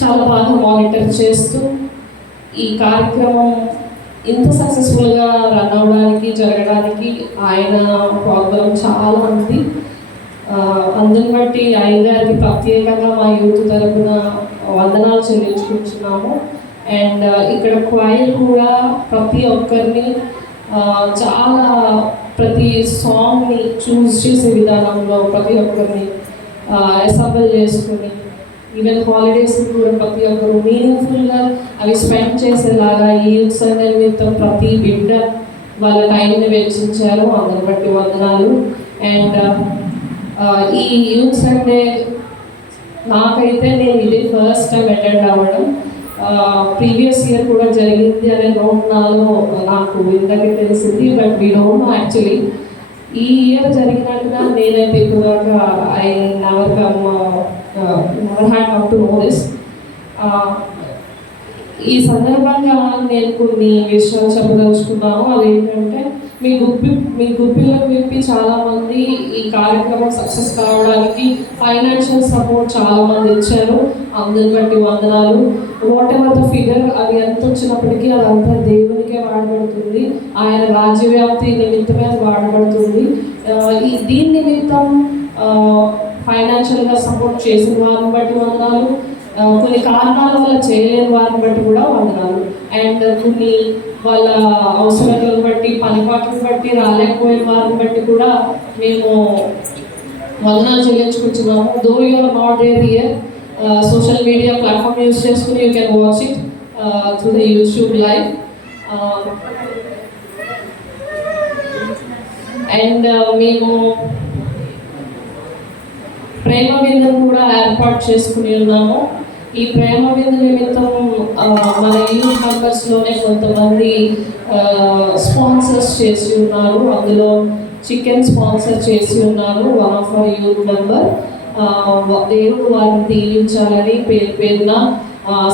చాలా బాగా మానిటర్ చేస్తూ ఈ కార్యక్రమం ఇంత సక్సెస్ఫుల్గా రన్ అవ్వడానికి, జరగడానికి ఆయన ప్రోగ్రామ్ చాలా ఉంది. అందుని బట్టి ఆయన గారికి ప్రత్యేకంగా మా యూత్ తరపున వందనాలు చెల్లించుకుంటున్నాము. అండ్ ఇక్కడ క్వైర్ కూడా ప్రతి ఒక్కరిని చాలా ప్రతి సాంగ్ని చూస్ చేసే విధానంలో ప్రతి ఒక్కరిని అసెంబుల్ చేసుకుని ఈవెన్ హాలిడేస్ కూడా ప్రతి ఒక్కరు మీనింగ్ఫుల్గా అవి స్పెండ్ చేసేలాగా ఈ యూత్ సండే నిమిత్తం ప్రతి బిడ్డ వాళ్ళ టైంని వెచ్చించారు. అందరి బట్టి వందనాలు. అండ్ ఈ యూత్ సండే నాకైతే నేను ఇది ఫస్ట్ టైం అటెండ్ అవ్వడం. ప్రీవియస్ ఇయర్ కూడా జరిగింది అనే నోట్ నాలో నాకు ఇంతకే తెలిసింది. But we don't know actually ఈ ఇయర్ జరిగినట్టుగా నేనైతే ఇప్పుడు I never had come to know this. ఈ సందర్భంగా నేను కొన్ని విషయాలు చెప్పదలుచుకున్నాను. అదేంటంటే మీ గుప్పిలకు విప్పి చాలామంది ఈ కార్యక్రమం సక్సెస్ కావడానికి ఫైనాన్షియల్ సపోర్ట్ చాలామంది ఇచ్చారు. అందరిని బట్టి వందనాలు. వాట్ ఎవర్ ద ఫిగర్ అది ఎంత వచ్చినప్పటికీ అదంతా దేవునికే వాడబడుతుంది. ఆయన రాజ్యవ్యాప్తి నిమిత్తమే అది వాడబడుతుంది. దీని నిమిత్తం ఫైనాన్షియల్గా సపోర్ట్ చేసిన వారిని బట్టి వందనాలు, కొన్ని కారణాల వల్ల చేయలేని వారిని బట్టి కూడా వందనాలు. అండ్ కొన్ని వాళ్ళ అవసరాలను బట్టి, పనిపాట్లను బట్టి రాలేకపోయిన వారిని బట్టి కూడా మేము వందనాలు చెల్లించుకుంటున్నాము. Though you are not there here, social media platform use చేసుకుని you can watch it through the YouTube live. And మేము ప్రేమ విందును కూడా ఏర్పాటు చేసుకుని ఉన్నాము. ఈ ప్రేమ విందు నిమిత్తం మన యూత్ మెంబర్స్లోనే కొంతమంది స్పాన్సర్స్ చేసి ఉన్నారు. అందులో చికెన్ స్పాన్సర్ చేసి ఉన్నారు one of our youth member. దేవుడు వారిని దీవించాలని పేరున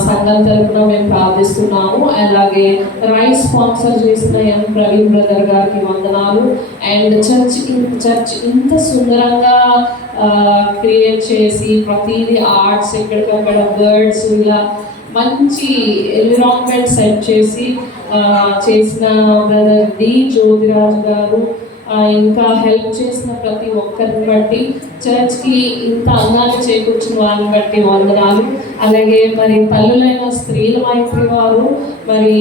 సంఘం తరపున మేము ప్రార్థిస్తున్నాము. అలాగే రైస్ స్పాన్సర్ చేసిన ఎం ప్రవీణ్ బ్రదర్ గారికి వందనాలు. అండ్ చర్చ్ ఇంత సుందరంగా క్రియేట్ చేసి ప్రతిదీ ఆర్ట్స్, ఎక్కడికక్కడ బర్డ్స్, ఇలా మంచి ఎన్విరాన్మెంట్ సెట్ చేసి చేసిన బ్రదర్ డి జ్యోతిరాజు గారు, ఇంకా హెల్ప్ చేసిన ప్రతి ఒక్కరిని బట్టి, చర్చ్కి ఇంత అందాన్ని చేకూర్చిన వారిని బట్టి వందనాలు. అలాగే మరి తల్లులైన స్త్రీల మైత్రి వారు మరి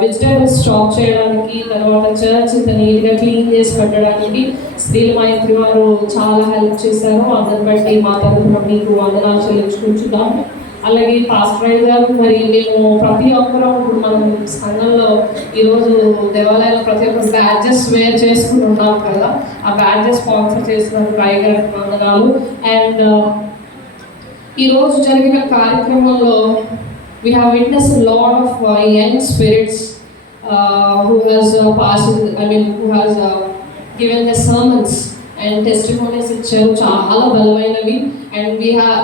వెజిటేబుల్స్ స్టాక్ చేయడానికి, తర్వాత చర్చ్ ఇంత నీట్గా క్లీన్ చేసి పెట్టడానికి స్త్రీల మైత్రి వారు చాలా హెల్ప్ చేశారు. అందరిని బట్టి మా తరఫున మీకు వందనాలు చెల్లించుకుంటున్నాము. అలాగే పాస్టర్ గారు, మరి మేము ప్రతి ఒక్కరూ మనం సంఘంలో ఈరోజు దేవాలయంలో ప్రతి ఒక్కరు బ్యాడ్జెస్ వేర్ చేసుకుని ఉన్నాం కదా, ఆ బ్యాడ్జెస్ స్పాన్సర్ చేసిన రాయ్ గారికి వందనాలు. అండ్ ఈరోజు జరిగిన కార్యక్రమంలో we have witnessed a lot of young spirits who has given the sermons and testimonies ఇచ్చారు, చాలా బలమైనవి. And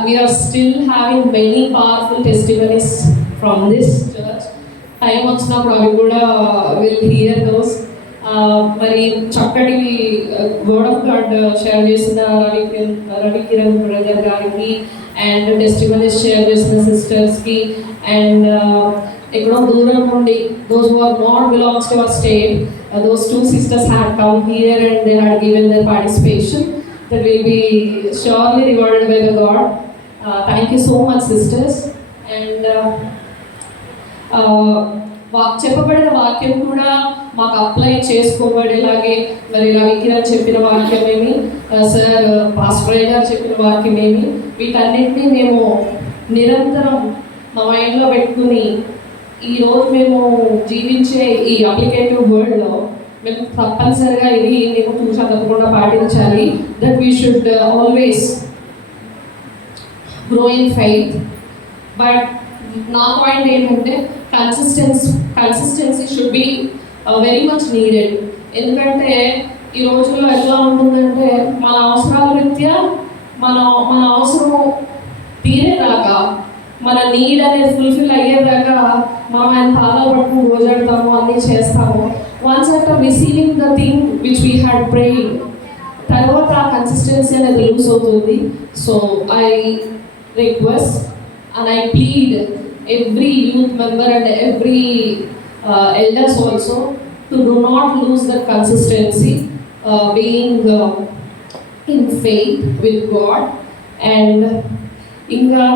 we are still having many powerful testimonies from this church. Time వచ్చినప్పుడు అవి కూడా విల్ హియర్ దోస్. మరి చక్కటి వర్డ్ ఆఫ్ గాడ్ షేర్ చేసిన Ravi Kiran brother గారికి, and testimonies share చేసిన సిస్టర్స్కి, అండ్ ఎక్కడో దూరం నుండి those who are not belongs to our state, those two sisters had come here and they had given their participation that will be surely rewarded by the God. Thank you so much sisters. And చెప్పబడిన వాక్యం కూడా మాకు apply చేసుకోబడేలాగే మరి రవికిరణ్ చెప్పిన వాక్యమేమి, sir pastor గారు చెప్పిన వాక్యమేమి, వీటన్నిటినీ మేము నిరంతరం మా మైండ్లో పెట్టుకుని ఈరోజు మేము జీవించే ఈ అప్లికేటివ్ వరల్డ్లో మేము తప్పనిసరిగా ఇది మేము చూసా తప్పకుండా పాటించాలి. That we should always grow in faith. But నా పాయింట్ ఏంటంటే consistency should be very much needed. ఎందుకంటే ఈ రోజుల్లో ఎట్లా ఉంటుందంటే మన అవసరాల రీత్యా మన అవసరం తీరేదాకా, మన నీడ్ అనేది ఫుల్ఫిల్ అయ్యేదాకా మనం ఆయన పాదాలు పట్టుకుని రోజాడతాము, అన్నీ చేస్తాము. Once after receiving the thing which we had praying, తర్వాత ఆ కన్సిస్టెన్సీ అనేది లూజ్ అవుతుంది. So I request and I plead every youth member and every elders also to do not lose that consistency, being in faith with God. And ఇంకా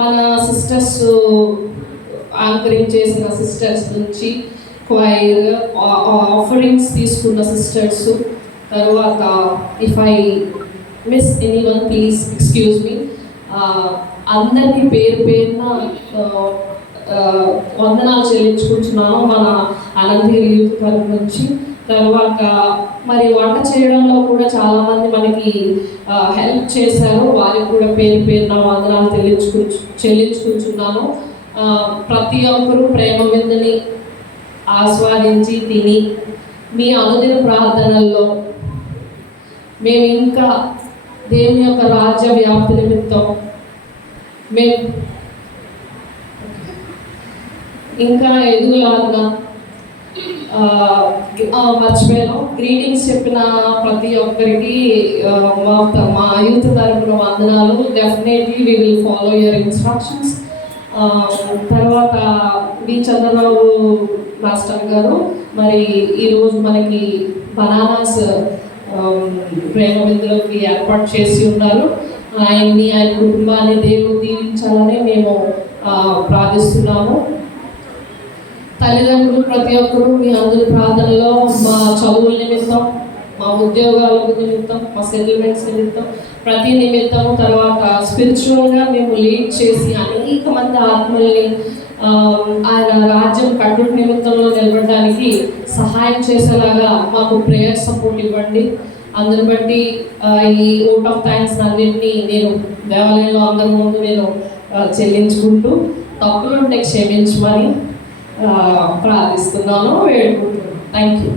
మన sisters anchoring చేసిన sisters నుంచి choir offerings తీసుకున్న sisters, తర్వాత if I miss any one please excuse me. అందరికీ పేరున వందనాలు చెల్లించుకుంటున్నాను మన అనంతగిరి యూత్ క్లబ్ నుంచి. తర్వాత మరి వంట చేయడంలో కూడా చాలామంది మనకి హెల్ప్ చేశారు, వారికి కూడా పేరున వందనాలు చెల్లించుకుంటున్నాను. ప్రతి ఒక్కరూ ప్రేమ విందుని ఆస్వాదించి తిని మీ అనుదిన ప్రార్థనల్లో మేము ఇంకా దేవుని యొక్క రాజ్య వ్యాప్తి నిమిత్తం మేము ఇంకా ఎదుగులాగా మర్చిపోయాను. గ్రీటింగ్స్ చెప్పిన ప్రతి ఒక్కరికి మా యూత్ తరపున వందనాలు. Definitely we will follow your instructions. తర్వాత వి చంద్రబాబు మాస్టర్ గారు మరి ఈరోజు మనకి బనానాస్ ప్రేమ విందులోకి ఏర్పాటు చేసి ఉన్నారు. ఆయన్ని, ఆయన కుటుంబాన్ని దేవుడు దీవించాలని మేము ప్రార్థిస్తున్నాము. తల్లిదండ్రులు ప్రతి ఒక్కరూ మీ అందరి ప్రార్థనలో మా చదువుల నిమిత్తం, మా ఉద్యోగాల నిమిత్తం, మా సెటిల్మెంట్స్ నిమిత్తం, ప్రతి నిమిత్తం, తర్వాత స్పిరిచువల్గా మేము లీడ్ చేసి అనేక మంది ఆత్మల్ని ఆయన రాజ్యం కట్టుడు నిమిత్తంలో నిలబడడానికి సహాయం చేసేలాగా మాకు ప్రేయర్ సపోర్ట్ ఇవ్వండి. అందుని బట్టి ఈ ఓట్ ఆఫ్ థ్యాంక్స్ అన్నింటినీ నేను దేవాలయంలో అందరి ముందు నేను చెల్లించుకుంటూ తప్పులు ఉంటే క్షమించమని ప్రార్థిస్తున్నాను, వేడుకుంటున్నాను. Thank you.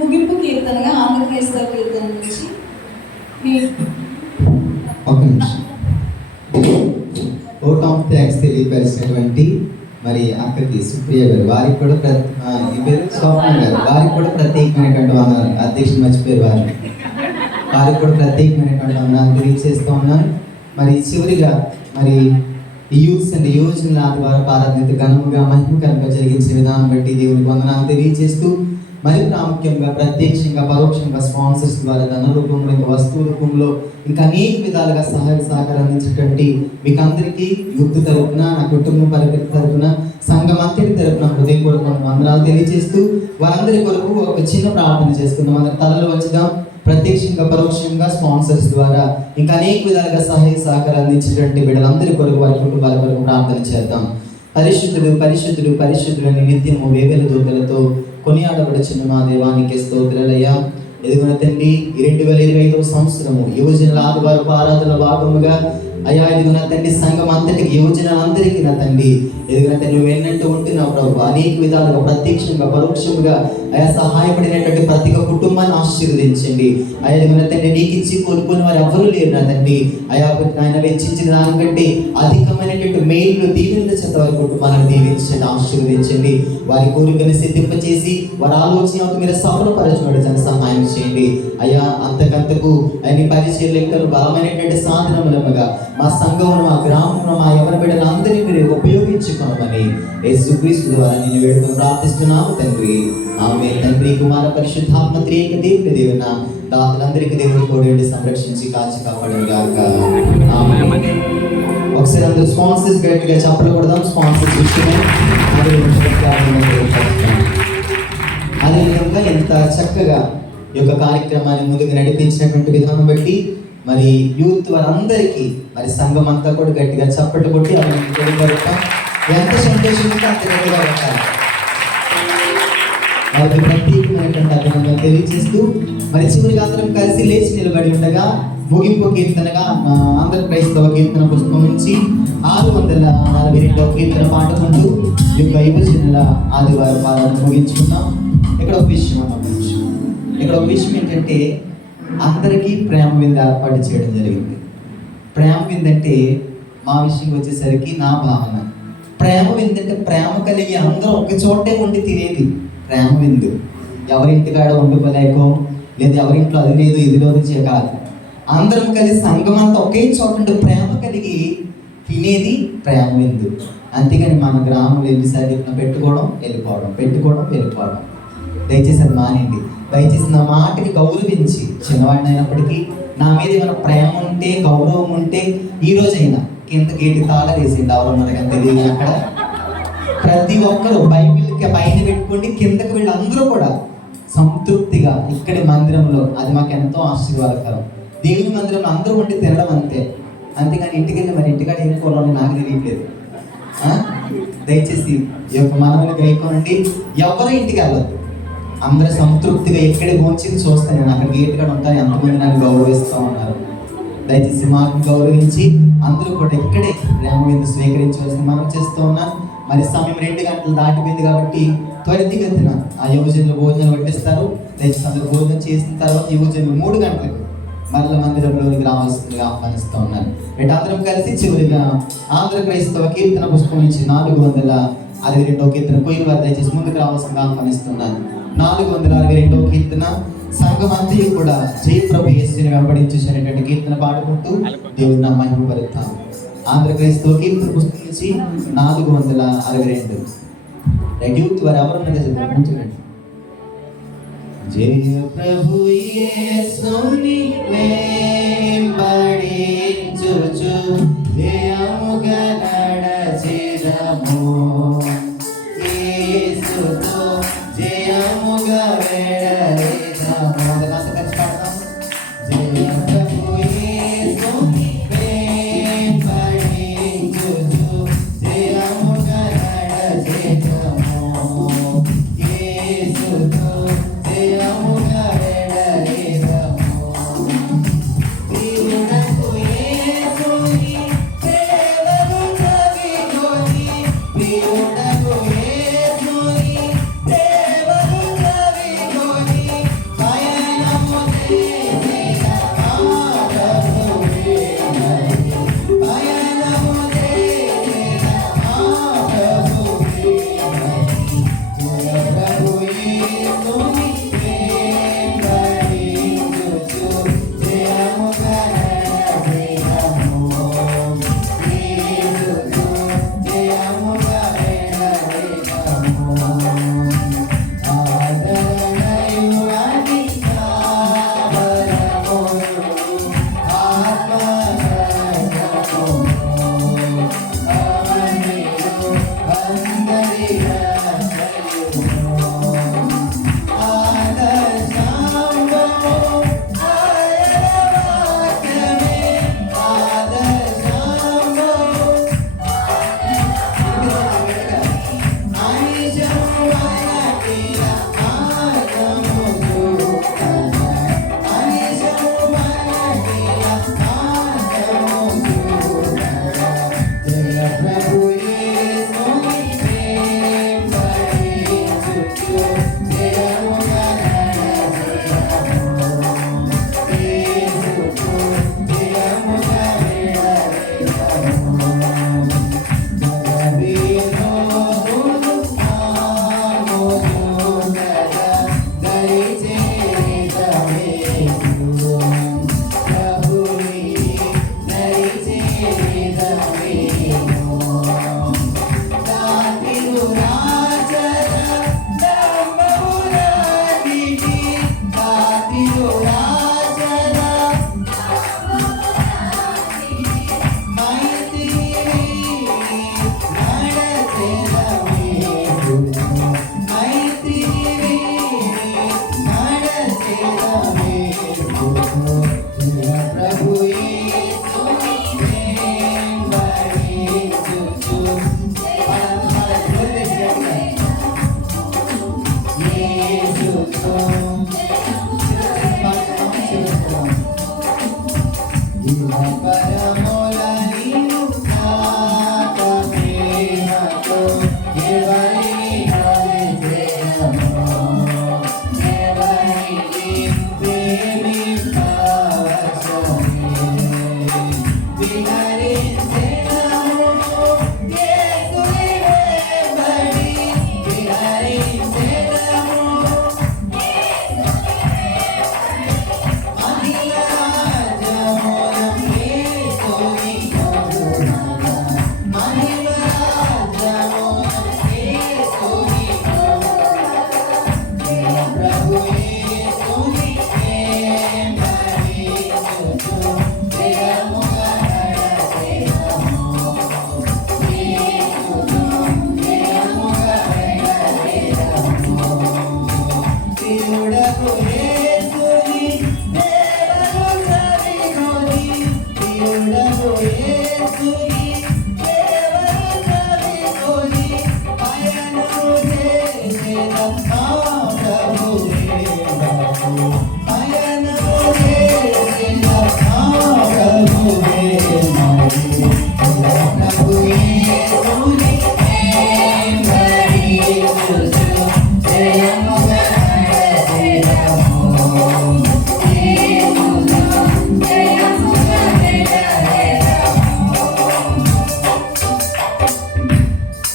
ముగింపు కీర్తనగా ఆంధ్రప్రదేశ్లో కీర్తన నుంచి ఒక నిమిషం. ఓట్ ఆఫ్ థ్యాంక్స్ తెలియపరిచినటువంటి మరి అక్కకి సుప్రియ గారు, వారికి కూడా ఈ పేరు స్వప్న గారు, వారికి కూడా ప్రత్యేకమైనటువంటి వందనాలు. అధ్యక్షుడు మర్చిపోయారు, వారికి కూడా ప్రత్యేకమైనటువంటి వందనాలు తెలియజేస్తూ ఉన్నాను. మరి చివరిగా మరి యూత్స్ అండ్ యువజనుల ద్వారా ఆరాధన ఘనముగా మహిమకరంగా జరిగించే విధానం బట్టి దేవునికి వందనాలు తెలియజేస్తూ, మరి ప్రాముఖ్యంగా ప్రత్యక్షంగా పరోక్షంగా స్పాన్సర్స్ ద్వారా ధన రూపంలో, ఇంకా వస్తువు రూపంలో, ఇంకా అనేక విధాలుగా సహాయ సహకారం అందించినటువంటి మీకు అందరికీ యూత్ తరపున, నా కుటుంబం పరిస్థితి తరపున, సంఘం అంతటి తరపున హృదయపూర్వక వందనాలు తెలియజేస్తూ, వారందరి కొరకు ఒక చిన్న ప్రార్థన చేసుకుందాం. మన తలలు వంచుదాం. ప్రత్యక్షంగా పరోక్షంగా స్పాన్సర్స్ ద్వారా ఇంకా అనేక విధాలుగా సహాయ సహకారం అందించినటువంటి బిడ్డలందరి కొరకు, వారి కుటుంబాల కొరకు ప్రార్థన చేద్దాం. పరిశుద్ధుడు పరిశుద్ధుడు పరిశుద్ధులని నిత్యము వేవేల దూతలతో కొనియాడబడుచున్న మా దేవానికి స్తోత్రాలయ్యా. ఎదుగున తండ్రి, ఈ 2025 సంవత్సరము యువజనుల ఆదివారపు ఆరాధన భాగముగా అయ్యా ఎదుగున తండ్రి సంఘం అంతటికి, యువజనులందరికీ నా తండ్రి ఎదుగున తండ్రి నువ్వు ఎన్నంటూ ఉంటున్నావు ప్రభు. అనేక విధాలుగా ప్రత్యక్షంగా పరోక్షంగా అయా సహాయపడినటువంటి ప్రతి ఒక్క కుటుంబాన్ని ఆశీర్వదించండి. అయ్యా ఎదుగున తండ్రి నీకు ఇచ్చి కోల్పోయిన వారు ఎవరు లేరు నా తండ్రి. అయా ఆయన వెచ్చించిన దానికంటే అధికమైనటువంటి మేలు దీవెనల చేత వారి కుటుంబాలను దీవించండి, ఆశీర్వదించండి. వారి కోరికను సిద్ధింపచేసి వారి ఆలోచన మీరు సఫలపరచబడటానికి సహాయం చేయండి. అయ్యా అంతకంతకు ఆయన పరిచయం లెక్కలు బలమైనటువంటి సాధనములుగా మా సంఘమును, మా గ్రామంలో మా ఎవరి బిడ్డలందరినీ మీరు ఉపయోగించుకోమని యేసుక్రీస్తు ద్వారా నేను వేడుకొని ప్రార్థిస్తున్నాము తండ్రి. ఆమేన్. తండ్రి, కుమార, పరిశుద్ధాత్మ త్రియేక దేవుని దేవున దాతలందరికీ దేవుడు తోడేండి సంరక్షించి కాచి కాపాడను గాక. ఆమేన్. ఒకసారి అందరూ స్పాన్సర్స్ గట్టిగా చప్పట్లు కొడదాం. స్పాన్సర్స్ విషయమే అదేవిధంగా ఎంత చక్కగా ఈ యొక్క కార్యక్రమాన్ని ముందుకు నడిపించినటువంటి విధానం బట్టి మరి యూత్ వారందరికీ మరి సంఘం అంతా కూడా గట్టిగా చప్పట్లు కొట్టి అవన్నీ తెలియగలుగుతాం. ఎంత సంతోషంగా అంత గట్టిగా పెట్టాలి. వారికి ప్రత్యేకమైనటువంటి అభినందనలు తెలియజేస్తూ మరి చివరిగా అందరం కలిసి లేచి నిలబడి ఉండగా ముగింపు కీర్తనగా ఆంధ్ర క్రైస్తవ కీర్తన పుస్తకం నుంచి 642వ కీర్తన పాడుకుంటూ ఈ యొక్క యువజనుల ఆదివారం పాలన ముగించుకున్నాం. ఇక్కడ ఒక విషయం ఏంటంటే అందరికీ ప్రేమ విందు ఏర్పాటు చేయడం జరిగింది. ప్రేమ విందంటే మా విషయం వచ్చేసరికి నా భావన, ప్రేమ విందంటే ప్రేమ కలిగి అందరూ ఒక చోటే ఉండి తినేది ప్రేమ విందు. ఎవరింటికాడ వండుకోలేకో లేదా ఎవరింట్లో అది లేదు ఇదిలో నుంచే కాదు, అందరం కలిసి సంఘం అంతా ఒకే చోట ఉండి ప్రేమ కలిగి తినేది ప్రేమ విందు. అంతేగాని మన గ్రామంలో ఎన్నిసార్లు పెట్టుకోవడం వెళ్ళిపోవడం. దయచేసి అది మానేయండి. దయచేసి నా మాటకి గౌరవించి, చిన్నవాడిని అయినప్పటికీ నా మీద ఏమైనా ప్రేమ ఉంటే, గౌరవం ఉంటే ఈ రోజైనా కింద గేటు తాళం వేసింది ఎవరు మనకు తెలియదు. అక్కడ ప్రతి ఒక్కరు బైబిల్కి పైన పెట్టుకోండి, కిందకి వెళ్ళి అందరూ కూడా సంతృప్తిగా ఇక్కడి మందిరంలో, అది మాకు ఎంతో ఆశీర్వాదకరం. దేవుని మందిరంలో అందరూ ఉండి తినడం అంతే. అంతేగాని ఇంటికి వెళ్ళి మరి ఇంటికాడ ఏం కోరాలో నాకు తెలియట్లేదు. దయచేసి ఈ యొక్క మనవని గైకోనండి, ఎవరు ఇంటికి వెళ్ళదు. అందరూ సంతృప్తిగా ఎక్కడికి పోంచింది చూస్తాను. నేను అక్కడ గేట్ కాడ ఉంటాను, ఎంతమంది నన్ను గౌరవిస్తూ ఉన్నారు. దయచేసి మాకు గౌరవించి అందరూ కూడా ఇక్కడే ప్రేమ విందు స్వీకరించవలసి మనం చేస్తూ ఉన్నాను. మరి సమయం 2 గంటలు దాటిపోయింది కాబట్టి త్వరితగతిన ఆ యువజనులు భోజనాలు వడ్డిస్తారు. దయచేసి అందరూ భోజనం చేసిన తర్వాత యువజనులు 3 గంటలకు మరల మందిరంలోనికి రావాల్సిందిగా ఆహ్వానిస్తూ ఉన్నారు. అందరం కలిసి చివరిగా ఆంధ్ర క్రైస్తవ కీర్తన పుస్తకం నుంచి 462వ కీర్తన కొయ్యి వారు దయచేసి ముందుకు రావాల్సిందిగా ఆహ్వానిస్తున్నాను. 462వ కీర్తన సంఘం అంతా కూడా జయప్రభు యేసుని వెంబడించేసినటువంటి కీర్తన పాడుకుంటూ దేవుని నా మహిమ పలుకుతాం. ఆంధ్ర క్రైస్తవ కీర్తన పుస్తకం నుంచి 462. యూత్ వారు ఎవరున్నది చదువుకుంటున్నాడు. జయ ప్రభు యేసుని వెంబడించుచు జయముగా నడచెదము, యేసుతో జయముగా వెడలెదము. జయ ప్రభు యేసుని వెంబడించుచు జయముగా నడచెదము, యేసుతో జయముగా వెడలెదము. దేవునకు యేసుని సేవలు కవిగొని, దేవునకు యేసుని సేవలు కవిగొని, పయనము చేసిన మా ప్రభువే, పయనము చేసిన మా ప్రభువే. జయ ప్రభు యేసుని వెంబడించుచు జయముగా నడచెదము, యేసుతో జయముగా వెడలెదము. ఆదరణయు అధికారమును ఆత్మరక్షకును అవనియు అందరి రక్షకును. ఆదర్శంబు ఆయన వాక్యమే, ఆదర్శంబు అనిశము మనకిల మార్గము చూపన, అనిశము మనకిల మార్గము చూపన. జయ ప్రభు యేసుని వెంబడించుచు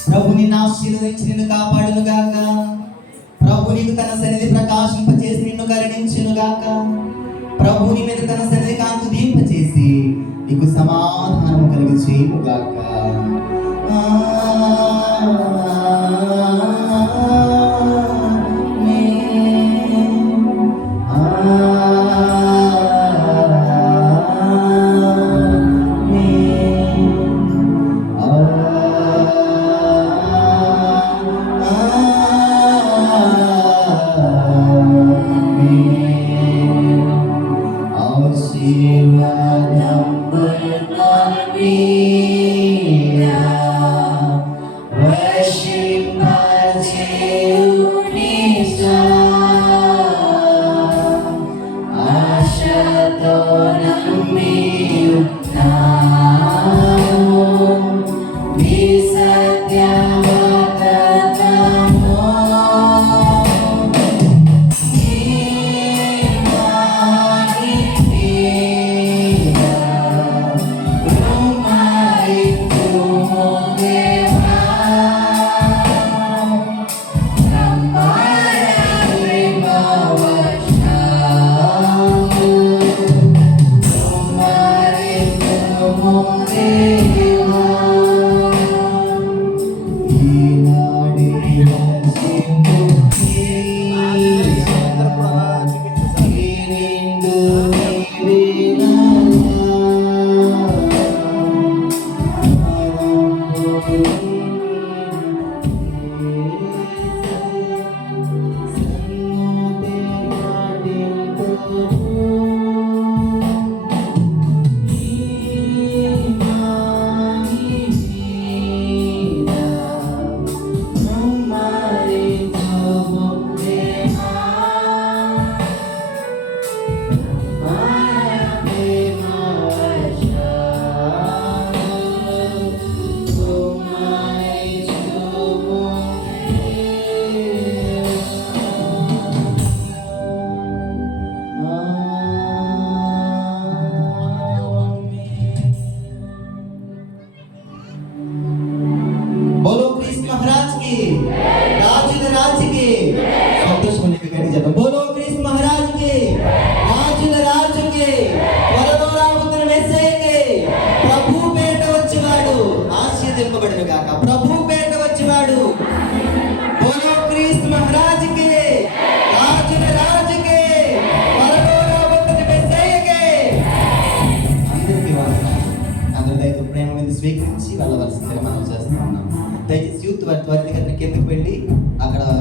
ప్రభు నిన్ను ఆశీర్వదించి నిన్ను కాపాడును గాక. ప్రభు నీకు తన సన్నిధి ప్రకాశింపచేసి నిన్ను కరుణించును గాక. ప్రభు నీ మీద తన సన్నిధి కాంతి దీంపచేసి నీకు సమాధానము కలిగి చేయును గాక. స్వీకరించి వెళ్ళవలసిందిగా మనం చేస్తూ ఉన్నాం. దయచేసి యూత్ త్వరితగతిన కిందకి వెళ్ళి